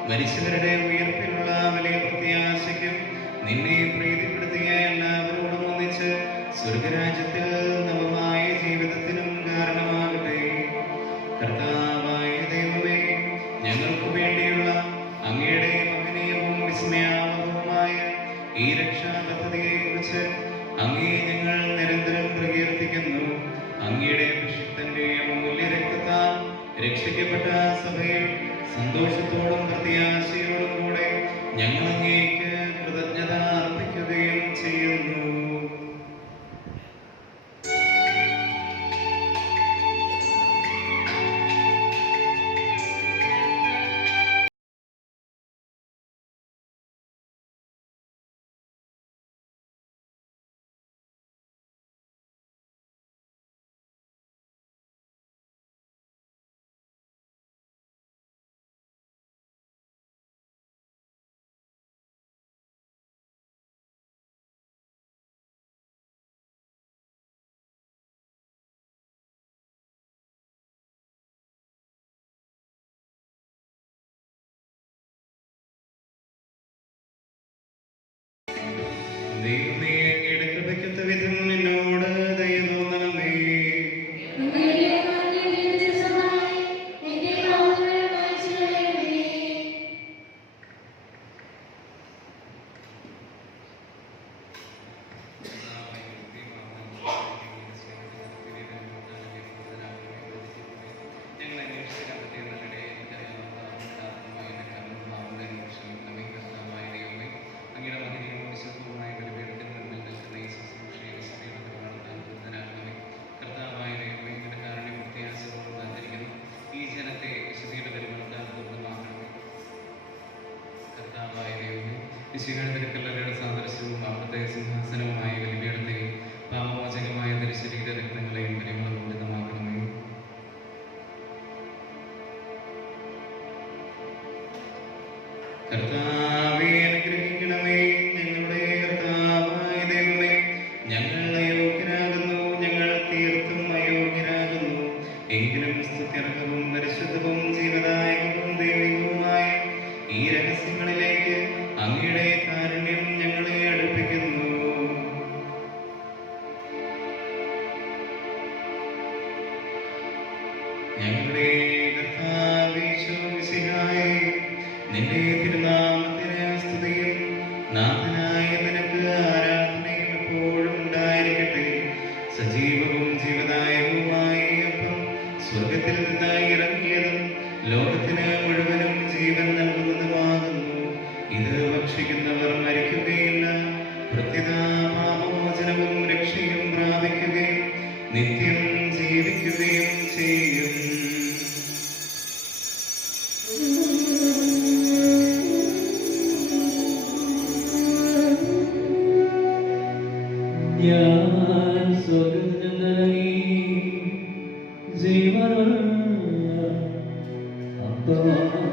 മരിച്ചവരുടെ ഉയർപ്പിലുള്ള വലിയ പ്രത്യാശയ്ക്കും നിന്നെ പ്രീതിപ്പെടുത്തിയ എല്ലാവരോടും ഒന്നിച്ച് സ്വർഗരാജ്യത്തിൽ നവമായ ജീവിതത്തിനും കാരണമാകട്ടെ. കർത്താവായ ദൈവമേ, ഞങ്ങൾക്ക് വേണ്ടിയുള്ള അങ്ങയുടെ മഹനീയവും വിസ്മയാവഹവുമായ ഈ രക്ഷാ പദ്ധതിയെക്കുറിച്ച് അങ്ങേ ഞങ്ങൾ നിരന്തരം പ്രകീർത്തിക്കുന്നു. അങ്ങയുടെ അഭിഷിക്തന്റെ അമൂല്യ രക്തത്താൽ രക്ഷിക്കപ്പെട്ട സഭയിൽ സന്തോഷത്തോടും പ്രത്യാശയോടും കൂടെ ഞങ്ങൾ അങ്ങേക്ക് കൃതജ്ഞത അർപ്പിക്കുകയും ചെയ്യുന്നു. മിശിഹായുടെ തിരുക്കല്ലറയുടെ സാദൃശ്യവും അവിടുത്തെ സിംഹാസനവുമായ ബലിപീഠത്തെയും പാപമോചകമായ തിരുശരീര രക്തങ്ങളെയും പരിമളപൂരിതമാക്കണമേ. കർത്താവേ, അനുഗ്രഹിക്കണമേ. ഞങ്ങളുടെ കർത്താവായ ദൈവമേ, ഞങ്ങൾ അയോഗ്യരാകുന്നു, ഞങ്ങൾ തീർത്തും അയോഗ്യരാകുന്നു. എങ്കിലും സ്തുത്യർഹവും പരിശുദ്ധവും ജീവദായകവും ദൈവികവുമായ ഈ രഹസ്യങ്ങളിലേക്ക് അങ്ങയുടെ കാരുണ്യം ഞങ്ങളെ അടുപ്പിക്കുന്നു. ഞങ്ങളുടെ കർത്താവേ മിശിഹായേ, നിന്റെ തിരുനാമത്തിന് സ്തുതിയും നാഥനായ നിനക്ക് ആരാധനയും എപ്പോഴും ഉണ്ടായിരിക്കട്ടെ. സജീവവും ജീവദായകവുമായ അപ്പം സ്വർഗത്തിൽ നിന്ന് ഇറങ്ങിയതും ലോകത്തിന് മുഴുവനും ജീവൻ നൽകുന്നതുമാകുന്നു. ഇത് ഭക്ഷിക്കുന്നവർ മരിക്കുകയില്ല, പ്രത്യുത പാപമോചനവും രക്ഷയും പ്രാപിക്കുകയും നിത്യം ജീവിക്കുകയും ചെയ്യും. ഞാൻ സ്വർഗ്ഗത്തിൽ നിന്നിറങ്ങി ജീവനുള്ള അപ്പമാകുന്നു.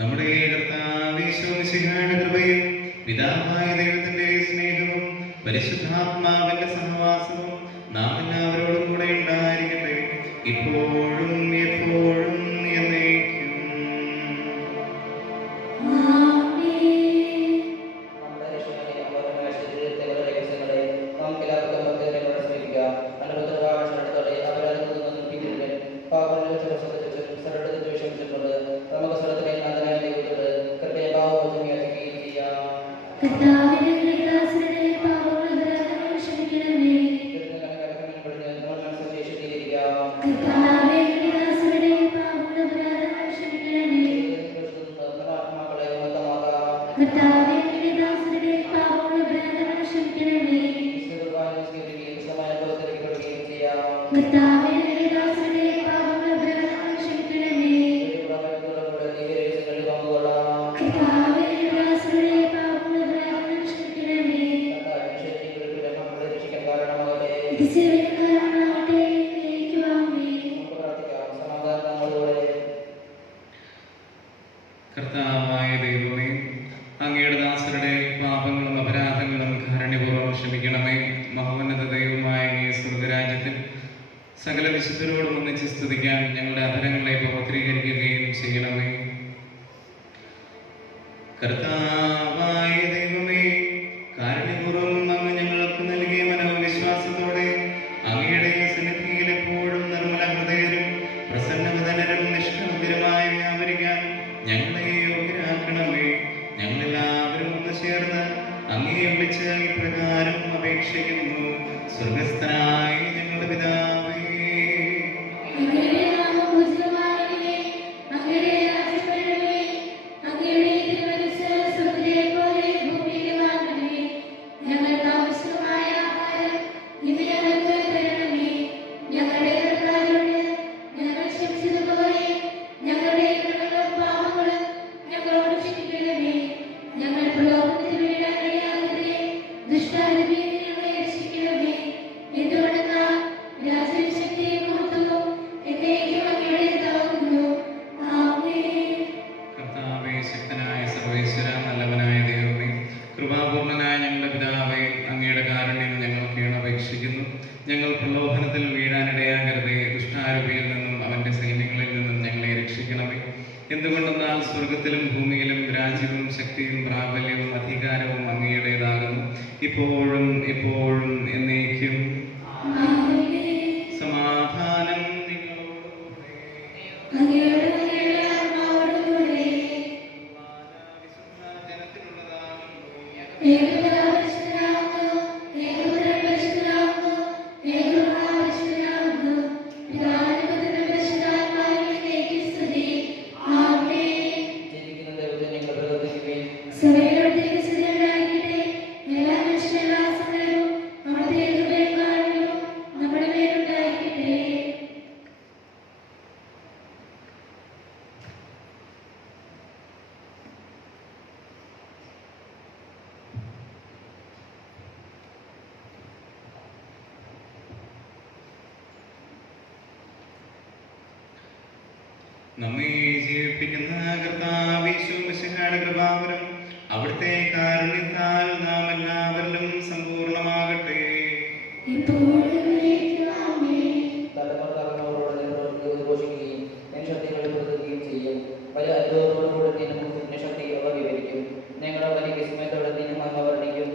നമ്മുടെ കർത്താവേ മിശിഹായുടെ കൃപയും പിതാവായ ദൈവത്തിന്റെ സ്നേഹവും പരിശുദ്ധാത്മാവിന്റെ സഹവാസവും നാം എല്ലാവരോടും കൂടെ ഉണ്ടായിരിക്കട്ടെ, ഇപ്പോഴും എപ്പോഴും എന്നേക്കും. നമ്മുടെ രക്ഷകനെ അമരമായ ശരീരത്തെ രഹസ്യങ്ങളെ നമുക്കെല്ലാവർക്കും ഭക്തരെ സ്മരിക്കാം. അനുഭവത്തോടെ അപരാധങ്ങളിൽ നിന്നും പിന്നിട്ട് പാപങ്ങളുടെ സർവ്വത്തെ ദ്വേഷിച്ചിട്ടുണ്ട്. നമുക്ക് സ്ഥലത്തിലെ നാഥനായ ദൈവത്തോട് കൃപയെ പാപമോചനം യാചിക്കുകയും ചെയ്യാം. കർത്താവായ ദൈവമേ, അങ്ങയുടെ ദാസരുടെ പാപങ്ങളും അപരാധങ്ങളും കാരുണ്യപൂർവ്വം ക്ഷമിക്കണമേ. മഹോന്നത ദൈവമായ അങ്ങയെ സ്വർഗ്ഗരാജ്യത്തിൽ സകല വിശുദ്ധരോടും ഒന്നിച്ച് സ്തുതിക്കാൻ ഞങ്ങളുടെ അധരങ്ങളെ പവിത്രീകരിക്കുകയും ചെയ്യണമേ. കർത്താവായ ദൈവമേ, കാരുണ്യപൂർവ്വം അങ്ങ് ഞങ്ങൾക്ക് നൽകിയ മനോവിശ്വാസത്തോടെ അങ്ങയുടെ സന്നിധിയിൽ എപ്പോഴും നിർമ്മല ഹൃദയരും പ്രസന്നവദനരും നിഷ്കളങ്കരുമായി വ്യാപരിക്കാൻ ഞങ്ങളെ യോഗ്യരാക്കണമേ. ഞങ്ങളെല്ലാവരും ഒന്ന് ചേർന്ന് അങ്ങയെ വിളിച്ച് ഇപ്രകാരം അപേക്ഷിക്കുന്നു. സ്വർഗസ്ഥനായ ഞങ്ങളുടെ പിതാവേ, ഞങ്ങൾ എന്തുകൊണ്ടെന്നാൽ സ്വർഗത്തിലും ഭൂമിയിലും രാജ്യവും ശക്തിയും പ്രാബല്യവും അധികാരവും അങ്ങയുടേതാകുന്നു, ഇപ്പോഴും എപ്പോഴും എന്നേക്കും. സമാധാനം നിങ്ങളോടുകൂടെ. ജീവിക്കുന്ന ദൈവത്തെ നിങ്ങൾ പ്രവർത്തിക്കുകയും നമ്മുടെ മേലുണ്ടായിരിക്കട്ടെ. നമ്മെ ജീവിപ്പിക്കുന്ന കർത്താവ് യേശു മിശിഹായുടെ കൃപാവരം അവിടുത്തെ കാരുണ്യത്താൽ നാം എല്ലാവരിലും സമ്പൂർണ്ണമാകട്ടെ. തലമുറകളോട് ഘോഷിക്കുകയും ശക്തി വെളിപ്പെടുത്തുകയും ചെയ്യും. പല അത്ഭുതങ്ങളോടുകൂടെ ദിനവും പുണ്യശക്തി അവ വിവരിക്കും. ഞങ്ങളുടെ വലിയ വിസ്മയത്തോടെ ദിനം അങ്ങ് വർണ്ണിക്കും.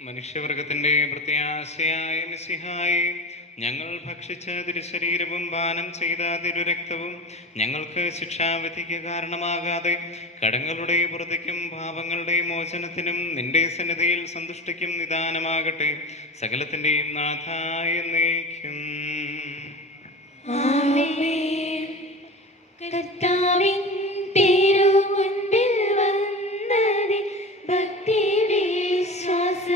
മനുഷ്യവർഗത്തിന്റെ പ്രത്യാശയായ മിശിഹായെ, ഞങ്ങൾ ഭക്ഷിച്ച തിരുശരീരവും പാനം ചെയ്ത തിരുരക്തവും ഞങ്ങൾക്ക് ശിക്ഷാവിധിക്ക് കാരണമാകാതെ കടങ്ങളുടെ പുറത്തേക്കും പാപങ്ങളുടെ മോചനത്തിനും നിന്റെ സന്നിധിയിൽ സന്തുഷ്ടിക്കും നിദാനമാകട്ടെ. സകലത്തിന്റെയും നാഥായ എന്നേക്കും. കർത്താവിൻ തിരുമുൻപിൽ വന്നതി ഭക്തി വിശ്വാസപൂർവകം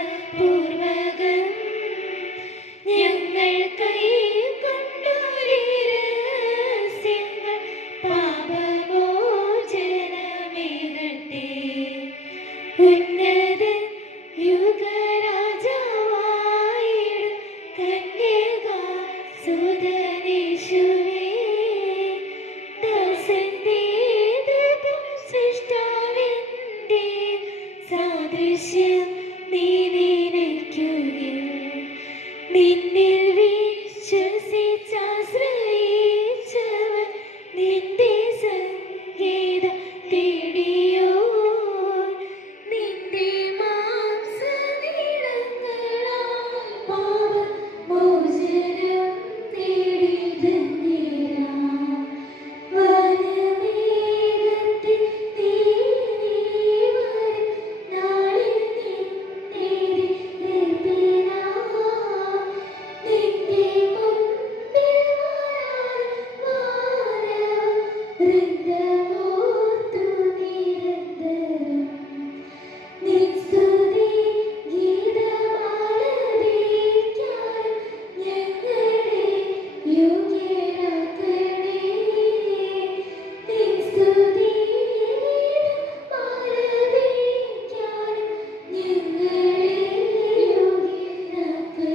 ഞങ്ങൾ കൈക്കൊണ്ടൊരു രഹസ്യങ്ങൾ പാപമോചനമേകട്ടെ. ഉന്നതൻ യുഗരാജാവായിടും കന്യകാസുതനേശുവേ, സൃഷ്ടാവിന്റെ സാദൃശ്യം നീ നിനയ്ക്കുകയും നിന്നിൽ വിശ്വസിച്ചാശ്രയിച്ചവർ നിന്റെ സംഗീതം തേടിയോ. നിന്റെ മാംസനീളങ്ങളാൽ പാപമോചനം നേടി ധന്യരാം. വനമേഘത്തിൽ നീ വരും നാളിൽ നിന്നെ ലഭ്യനാം. നിന്റെ മുൻപിൽ വാനവം വൃന്ദമോർത്തു നിരന്തരം നിൻ സ്തുതി ഗീതമാലപിക്കാനും ഞങ്ങളെ യോഗ്യരാക്കണേ. നിൻ സ്തുതി ഗീതമാലപിക്കാനും ഞങ്ങളെ യോഗ്യരാക്കണേ.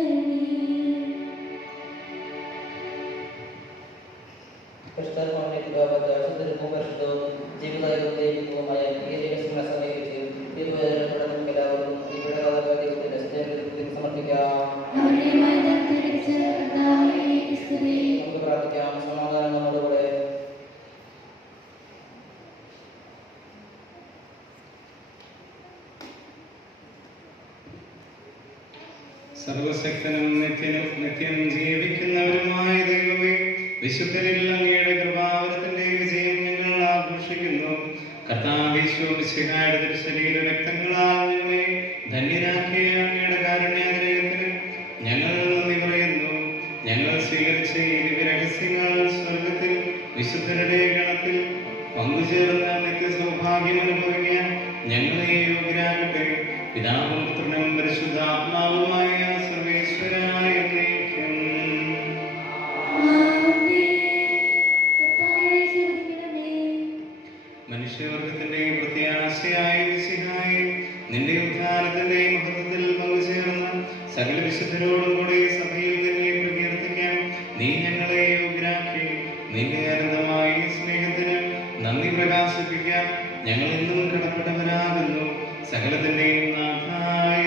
ജീവിതമായ ഈ രഹസ്യങ്ങളെ സമീപിച്ച് എല്ലാവർക്കും സമർപ്പിക്കാം. അവരുമായി തിരിച്ച് കർത്താവേ സ്തുതി. നമുക്ക് പ്രാർത്ഥിക്കാം. സമാധാനം നമ്മോടുകൂടെ. സർവശക്തനും നിത്യം ജീവിക്കുന്നവരുമായ ദൈവമേ, വിശുദ്ധരിൽ അങ്ങയുടെ കൃപാവരത്തിന്റെ വിജയം ഞങ്ങൾ ആഘോഷിക്കുന്നു. കർത്താവിശ്വമിശിഹായുടെ തിരുശരീര രക്തങ്ങളാൽ ഞങ്ങളെ ധന്യരാക്കിയ അങ്ങയുടെ കാരുണ്യാതിരേകത്തിന് ഞങ്ങൾ നന്ദി പറയുന്നു. ഞങ്ങൾ സ്വീകരിച്ച ഈ ദിവ്യരഹസ്യങ്ങൾ സ്വർഗത്തിൽ വിശുദ്ധരുടെ ഗണത്തിൽ പങ്കുചേർന്ന നിത്യസൗഭാഗ്യം അനുഭവിക്കാൻ ഞങ്ങളെ യോഗ്യരാകട്ടെ. പിതാവും പുത്രനും പരിശുദ്ധാത്മാവുമായ സർവേശ്വരായ എന്നേക്കും. മനുഷ്യവർഗത്തിന്റെ പ്രത്യാശയായ മിശിഹായെ, നിന്റെ ഉദ്ധാനത്തിന്റെ മഹത്വത്തിൽ പങ്കുചേർന്ന സകല വിശുദ്ധരോടും കൂടെ സഭയിൽ തന്നെ പ്രകീർത്തിക്കാൻ നീ ഞങ്ങളെ യോഗ്യരാക്കി. നിന്റെ അനന്തമായ സ്നേഹത്തിന് നന്ദി പ്രകാശിപ്പിക്കാൻ ഞങ്ങൾ എന്നും കടപ്പെട്ടവരാകുന്നു. സകലത്തിന്റെയും നാഥായ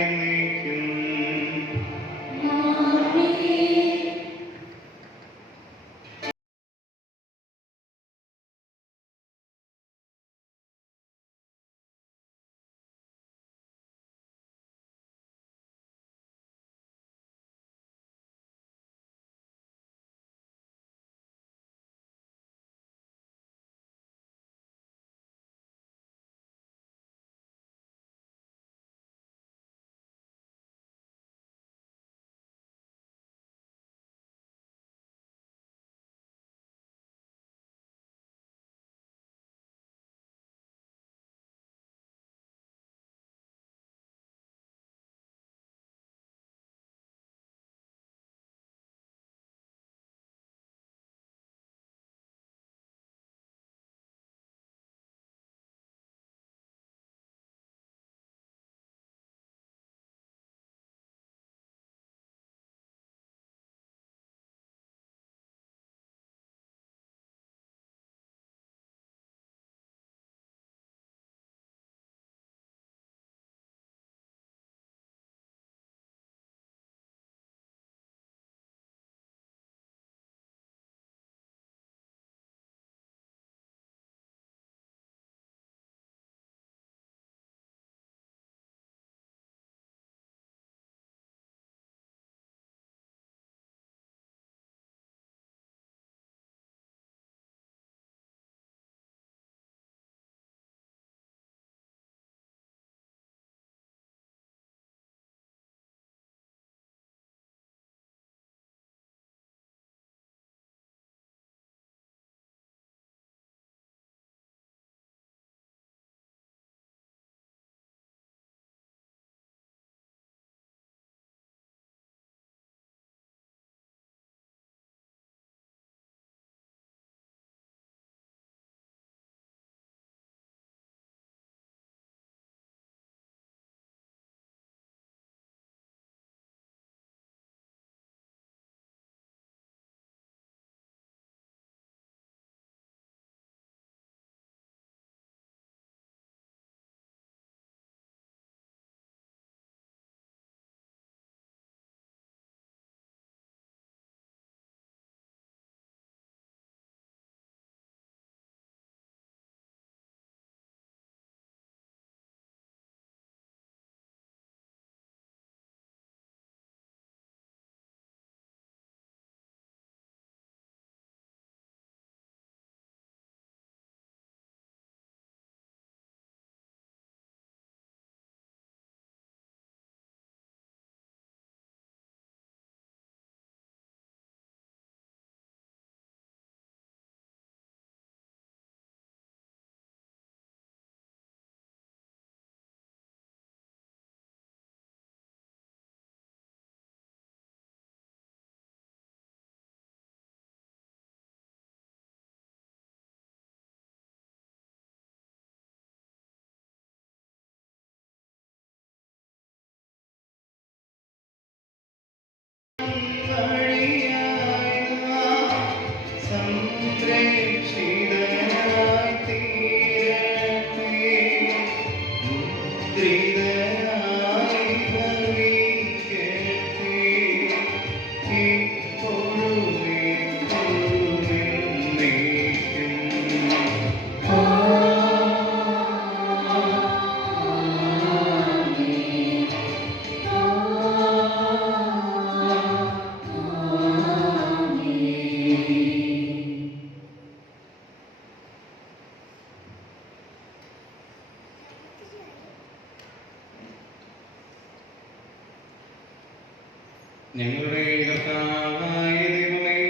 ഞങ്ങളുടെ കർത്താവായ ദൈവമേ,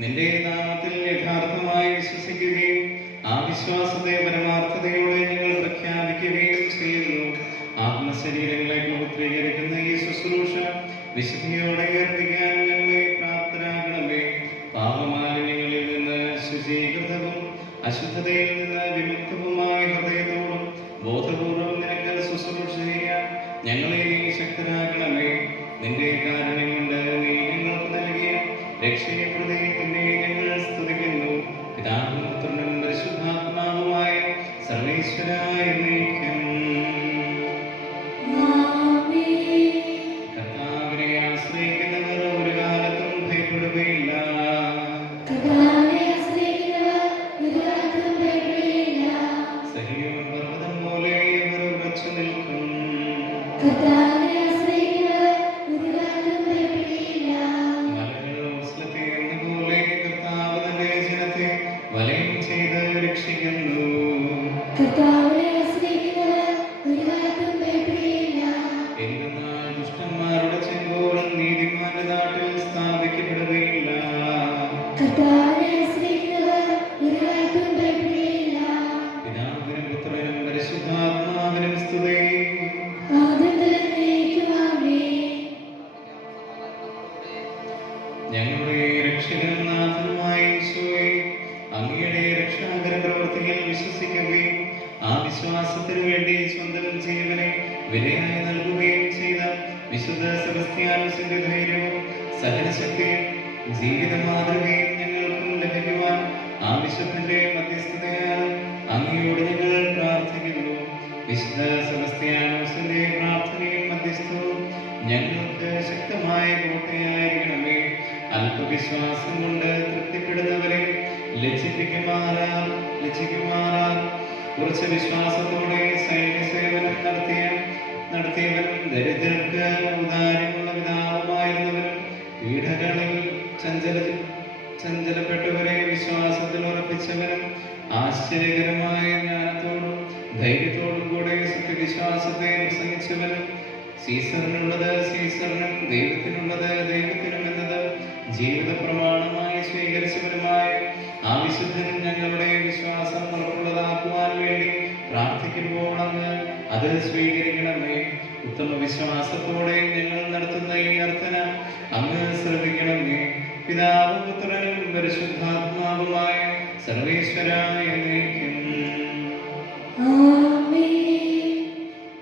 നിന്റെ നാമത്തിൽ യഥാർത്ഥമായി വിശ്വസിക്കുകയും ആ വിശ്വാസത്തെ പരമാർത്ഥതയോടെ ഞങ്ങൾ പ്രഖ്യാപിക്കുകയും ചെയ്യുന്നു. ആത്മശരീരങ്ങളെ പവിത്രീകരിക്കുന്ന ഈ ശുശ്രൂഷ വിശുദ്ധിയോടെ അർപ്പിക്കാൻ ഞങ്ങളെ പ്രാപ്തരാകണമേ. പാപമാലിന്യങ്ങളിൽ നിന്ന് ശുചീകൃതവും അശുദ്ധതയിൽ നിന്ന് വിമുക്തവുമായ ഹൃദയത്തോടും ബോധപൂർവം നിനക്ക് ശുശ്രൂഷ ചെയ്യാൻ ഞങ്ങളെ നീ ശക്തരാക്കണമേ. നിന്റെ കാരുണ്യം കൊണ്ട് നീ ഞങ്ങൾക്ക് നൽകിയ രക്ഷയെ പ്രതി നിന്നെ ഞങ്ങൾ സ്തുതിക്കുന്നു. പിതാവും പുത്രനും പരിശുദ്ധാത്മാവുമായ സർവേശ്വരായ എന്നേക്കും. കർത്താവിനെ ആശ്രയിക്കുന്നവർ ഒരു കാലത്തും ഭയപ്പെടുകയില്ല. സഹ്യോൻ പർവ്വതം പോലെ അവർ ഉറച്ചു നിൽക്കും. മലകൾ ഓസ്ലത്തെ എന്നപോലെ കർത്താവ് തന്റെ ജനത്തെ വലയം ചെയ്ത് രക്ഷിക്കുന്നു. എന്തെന്നാൽ ദുഷ്ടന്മാരുടെ ചെങ്കോൽ നീതിമാന്റെ നാട്ടിൽ സ്ഥാപിക്കപ്പെടുകയില്ല. പിതാവിനും പുത്രനും പരിശുദ്ധാത്മാവിനും സ്തുതി. ഞങ്ങളുടെ രക്ഷകനും നാഥനുമായ യേശുവേ, അങ്ങയുടെ രക്ഷാകര പ്രവൃത്തിയിൽ വിശ്വസിക്കുകയും ആ വിശ്വാസത്തിനു വേണ്ടി സ്വന്തം ജീവനെ വിലയായി നൽകുകയും ചെയ്ത വിശുദ്ധ സെബസ്ത്യാനോസിന്റെ ധൈര്യവും സഹനശക്തിയും ജീവിത മാതൃകയും ഞങ്ങൾക്കും ലഭിക്കുവാൻ ആ വിശുദ്ധന്റെ മധ്യസ്ഥതയാൽ അങ്ങയോട് ഞങ്ങൾ പ്രാർത്ഥിക്കുന്നു. വിശുദ്ധ സെബസ്ത്യാനോസിന്റെ പ്രാർത്ഥനയും മധ്യസ്ഥവും ഞങ്ങൾക്ക് ശക്തമായ കോട്ടയായിരിക്കണമേ. അല്പവിശ്വാസം കൊണ്ട് തൃപ്തിപ്പെടുന്നവരെ ലജ്ജിക്കുമാറാൻ കുറച്ച് വിശ്വാസത്തോടെ സൈന്യസേവനം നടത്തിയവനും ദരിദ്രർക്ക് ഉദാരമുള്ള പിതാവുമായിരുന്നവനും പീഡകളിൽ ചഞ്ചലപ്പെട്ടവരെ വിശ്വാസത്തിൽ ഉറപ്പിച്ചവനും ആശ്ചര്യകരമായ ജ്ഞാനത്തോടും ധൈര്യത്തോടും കൂടെ സത്യവിശ്വാസത്തെ പ്രസംഗിച്ചവനും സീസറിനുള്ളത് സീസറിനും ദൈവത്തിനുള്ളത് ദൈവത്തിനും എന്നത് ജീവിത പ്രമാണമായി സ്വീകരിച്ചവരുമായ ആ വിശുദ്ധനും ഞങ്ങളുടെ വിശ്വാസം ഉറപ്പുള്ളതാക്കുവാൻ വേണ്ടി പ്രാർത്ഥിക്കുമ്പോൾ അങ്ങ് അത് സ്വീകരിക്കണമേ. ഉത്തമ വിശ്വാസത്തോടെ ഞങ്ങൾ നടത്തുന്ന ഈ അർത്ഥന അങ്ങ് ശ്രദ്ധിക്കണമേ. പിതാവും പുത്രനും പരിശുദ്ധാത്മാവുമായ സർവേശ്വരായ എന്നേക്കും.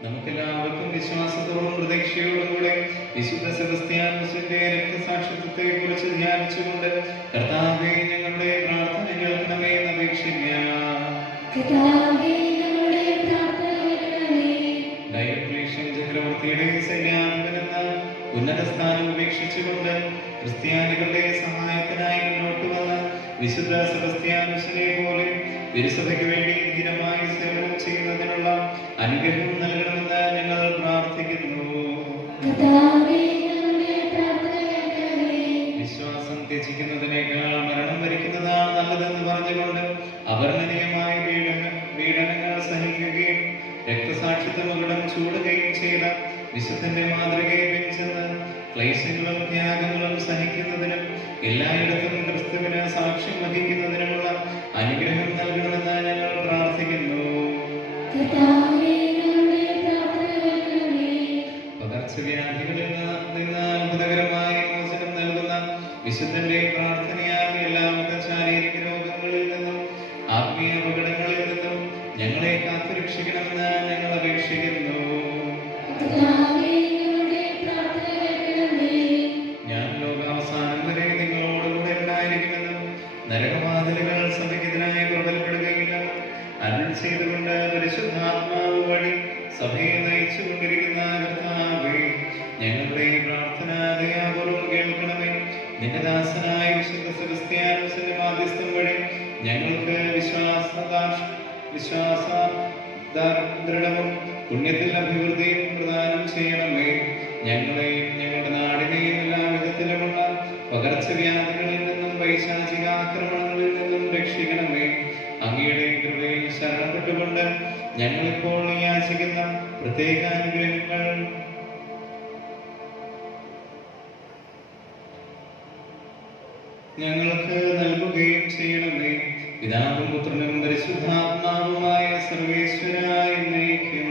നമുക്കെല്ലാവർക്കും വിശ്വാസത്തോടും പ്രതീക്ഷയോടും കൂടെ വിശുദ്ധ സെബസ്ത്യാനോസിന്റെ രക്തസാക്ഷിത്വത്തെ കുറിച്ച് ധ്യാനിച്ചുകൊണ്ട് കർത്താവേ, ഞങ്ങളുടെ പ്രാർത്ഥന കേൾക്കണമേ എന്ന് അപേക്ഷിക്കാം. ഡയക്ലീഷ്യൻ ചക്രവർത്തിയുടെ സൈന്യാധിപനെന്ന ഉന്നത സ്ഥാനം ഉപേക്ഷിച്ചുകൊണ്ട് ക്രിസ്ത്യാനികളുടെ സഹായത്തിനായി മുന്നോട്ട് വന്ന വിശുദ്ധ സെബസ്ത്യാനോസിനെ പോലെ തിരുസഭയ്ക്ക് വേണ്ടി ധീരമായി സേവനം ചെയ്യുന്നതിനുള്ള അനുഗ്രഹം നൽകണമെന്ന് ഞങ്ങൾ പ്രാർത്ഥിക്കുന്നു. വിശ്വാസം ത്യജിക്കുന്നതിനേക്കാൾ മരണം വരിക്കുന്നതാണ് നല്ലതെന്ന് പറഞ്ഞുകൊണ്ട് അവർണ്ണനീയമായ പീഡനങ്ങൾ സഹിക്കുകയും രക്തസാക്ഷിത്വമകുടം ചൂടുകയും ചെയ്ത വിശുദ്ധന്റെ മാതൃകയെ പിൻചെന്ന് ക്ലേശങ്ങളും ത്യാഗങ്ങളും സഹിക്കുന്നതിനും എല്ലായിടത്തും ക്രിസ്തുവിന് സാക്ഷ്യം വഹിക്കുന്നതിനുമുള്ള അനുഗ്രഹം നൽകണമെന്ന് ഞങ്ങൾ പ്രാർത്ഥിക്കുന്നു. പകർച്ചവ്യാധികളിൽ നിന്ന് അത്ഭുതകരമായ മോചനം നൽകുന്ന വിശുദ്ധന്റെ പ്രാർത്ഥനയാൽ എല്ലാവിധ ശാരീരിക രോഗങ്ങളിൽ നിന്നും ആത്മീയ അപകടങ്ങളിൽ നിന്നും ഞങ്ങളെ കാത്തുരക്ഷിക്കണമെന്ന് ഞങ്ങൾ അപേക്ഷിക്കുന്നു. ഞാൻ ലോകാവസാനം വരെ നിങ്ങളോടുകൂടെ ഉണ്ടായിരിക്കുമെന്നും നരകവാതിലുകൾ സഭയ്ക്കെതിരായി പ്രബലപ്പെടുകയില്ലെന്നും അരുൾ ചെയ്തുകൊണ്ട് പരിശുദ്ധാത്മാവ് വഴി സഭയെ നയിച്ചുകൊണ്ടിരിക്കുന്ന കർത്താവേ, ഞങ്ങളുടെ പ്രാർത്ഥന ദയാപൂർവ്വം കേൾക്കണമേ. നിന്റെ ദാസനായ വിശുദ്ധ സെബസ്ത്യാനോസിന്റെ മാധ്യസ്ഥം വഴി ഞങ്ങൾക്ക് ദൃഢവും പുണ്യത്തിൽ അഭിവൃദ്ധിയും പ്രദാനം ചെയ്യണമേ. ഞങ്ങളെയും ഞങ്ങളുടെ നാടിനെയും എല്ലാ വിധത്തിലുമുള്ള പകർച്ചവ്യാധികളിൽ നിന്നും പൈശാചിക ആക്രമണങ്ങളിൽ നിന്നും രക്ഷിക്കണമേ. അങ്ങയുടെ കൃപയിൽ ശരണപ്പെട്ടുകൊണ്ട് ഞങ്ങളിപ്പോൾ യാചിക്കുന്ന പ്രത്യേക അനുഗ്രഹങ്ങൾ ഞങ്ങൾക്ക് നൽകുകയും ചെയ്യണമേ. പിതാവും പുത്രനും പരിശുദ്ധാത്മാവുമായ സർവേശ്വരായ എന്നേക്കും.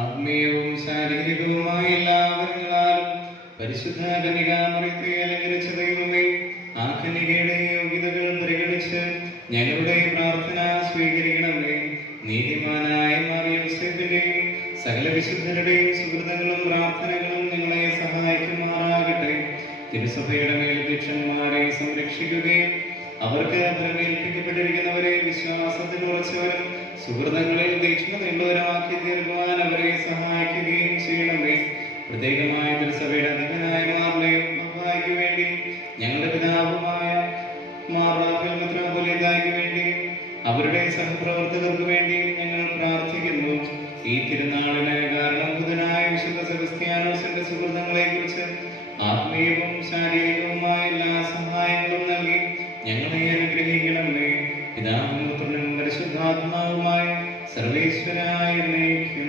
ആത്മീയവും ശാരീരികവുമായ എല്ലാ വരങ്ങളാലും പരിശുദ്ധ കന്യകാമറിയത്തെ അലങ്കരിച്ച ദൈവമേ, ആ കന്യകയുടെ യോഗ്യതകൾ പരിഗണിച്ച് ഞങ്ങളുടെ പ്രാർത്ഥന സ്വീകരിക്കണമേ. നീതിമാനായ യോസേഫിന്റെയും സകല വിശുദ്ധരുടെയും സുഹൃത്തുക്കളും പ്രാർത്ഥനകളും നിങ്ങളെ സഹായിക്കുമാറാകട്ടെ. തിരുസഭയുടെ മേലധ്യക്ഷന്മാരെ സംരക്ഷിക്കുകയും അവർക്ക് ഫലമേൽപ്പിക്കപ്പെട്ടിരിക്കുന്നവരെ വിശ്വാസത്തിൽ ഉറച്ചവരും സുഹൃത്തുക്കളിൽ തീക്ഷ്ണതയുള്ളവരാക്കി തീർക്കുവാൻ അവരെ സഹായിക്കുകയും ചെയ്യണമേ. പ്രത്യേകമായ തിരുസഭയുടെ അധികനായ മാറിലെയും മഹായ്ക്ക് വേണ്ടി ഞങ്ങളുടെ പിതാവുമായ മാറാഫൽ മെത്രാപ്പൊലീത്തായ്ക്ക് വേണ്ടി അവരുടെ സഹപ്രവർത്തകർക്ക് വേണ്ടി ഞങ്ങൾ പ്രാർത്ഥിക്കുന്നു. ഈ തിരുനാളിന് കാരണഭൂതനായ വിശുദ്ധ സെബസ്ത്യാനോസിന്റെ സുഹൃത്തുക്കളെ കുറിച്ച് ആത്മീയവും ശാരീരികവുമായ എല്ലാ സഹായങ്ങളും നൽകി ഞങ്ങളെ അനുഗ്രഹിക്കണമേ. പിതാവും പുത്രനും പരിശുദ്ധാത്മാവുമായ സർവേശ്വരായ എന്നേക്കും.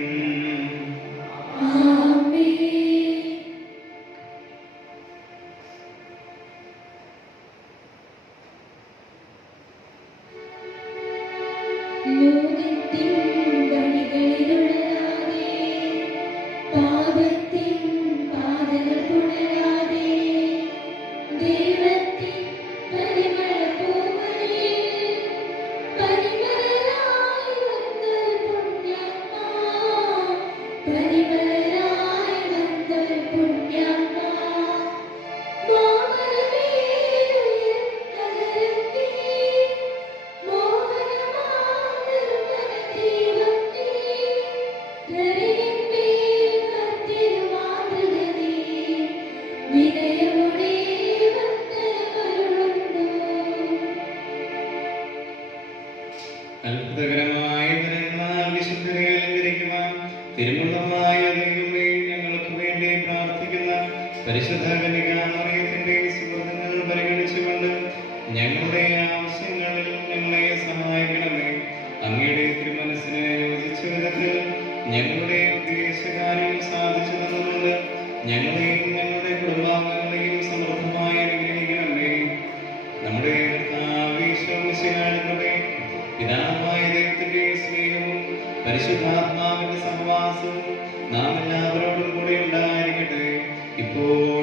ലോകത്തിൻ വഴികളിലുഴലാതെ പാപത്തിൻ പാതകൾ തുടരാതെ ദൈവത്തിൻ പരിമളപ്പൂമലയിൽ പരിമളരായി വന്ന പുണ്യാത്മാ, പരിമളരായി വന്ന പുണ്യാത്മാ, മാമലമേലുയർന്നകരത്തിൽ അത്ഭുതകരമായ വരങ്ങളാൽ വിശുദ്ധരെ അലങ്കരിക്കുവാൻ തിരുമുള്ളമായ ദൈവമേ, ഞങ്ങൾക്ക് വേണ്ടി പ്രാർത്ഥിക്കുന്ന പരിശുദ്ധ കന്യകാമറിയത്തിന്റെ സുഹൃത്തുക്കൾ പരിഗണിച്ചുകൊണ്ട് ഞങ്ങളുടെ ആവശ്യങ്ങളിൽ ഞങ്ങളെ സഹായിക്കണമേ. അങ്ങയുടെ തിരുമനസ്സിന് യോജിച്ച വിധത്തിൽ ഞങ്ങളുടെ ഉദ്ദേശകാര്യം സാധിച്ചു തന്നുകൊണ്ട് ഞങ്ങളെയും ഞങ്ങളുടെ കുടുംബാംഗങ്ങളെയും സമൃദ്ധമായി അനുഗ്രഹിക്കണമേ. നമ്മുടെ കർത്താവേ, പിതാവായ ദൈവത്തിന്റെ സ്നേഹവും പരിശുദ്ധാത്മാവിന്റെ സഹവാസവും നാം എല്ലാവരോടും കൂടെ ഉണ്ടായിരിക്കട്ടെ, ഇപ്പോൾ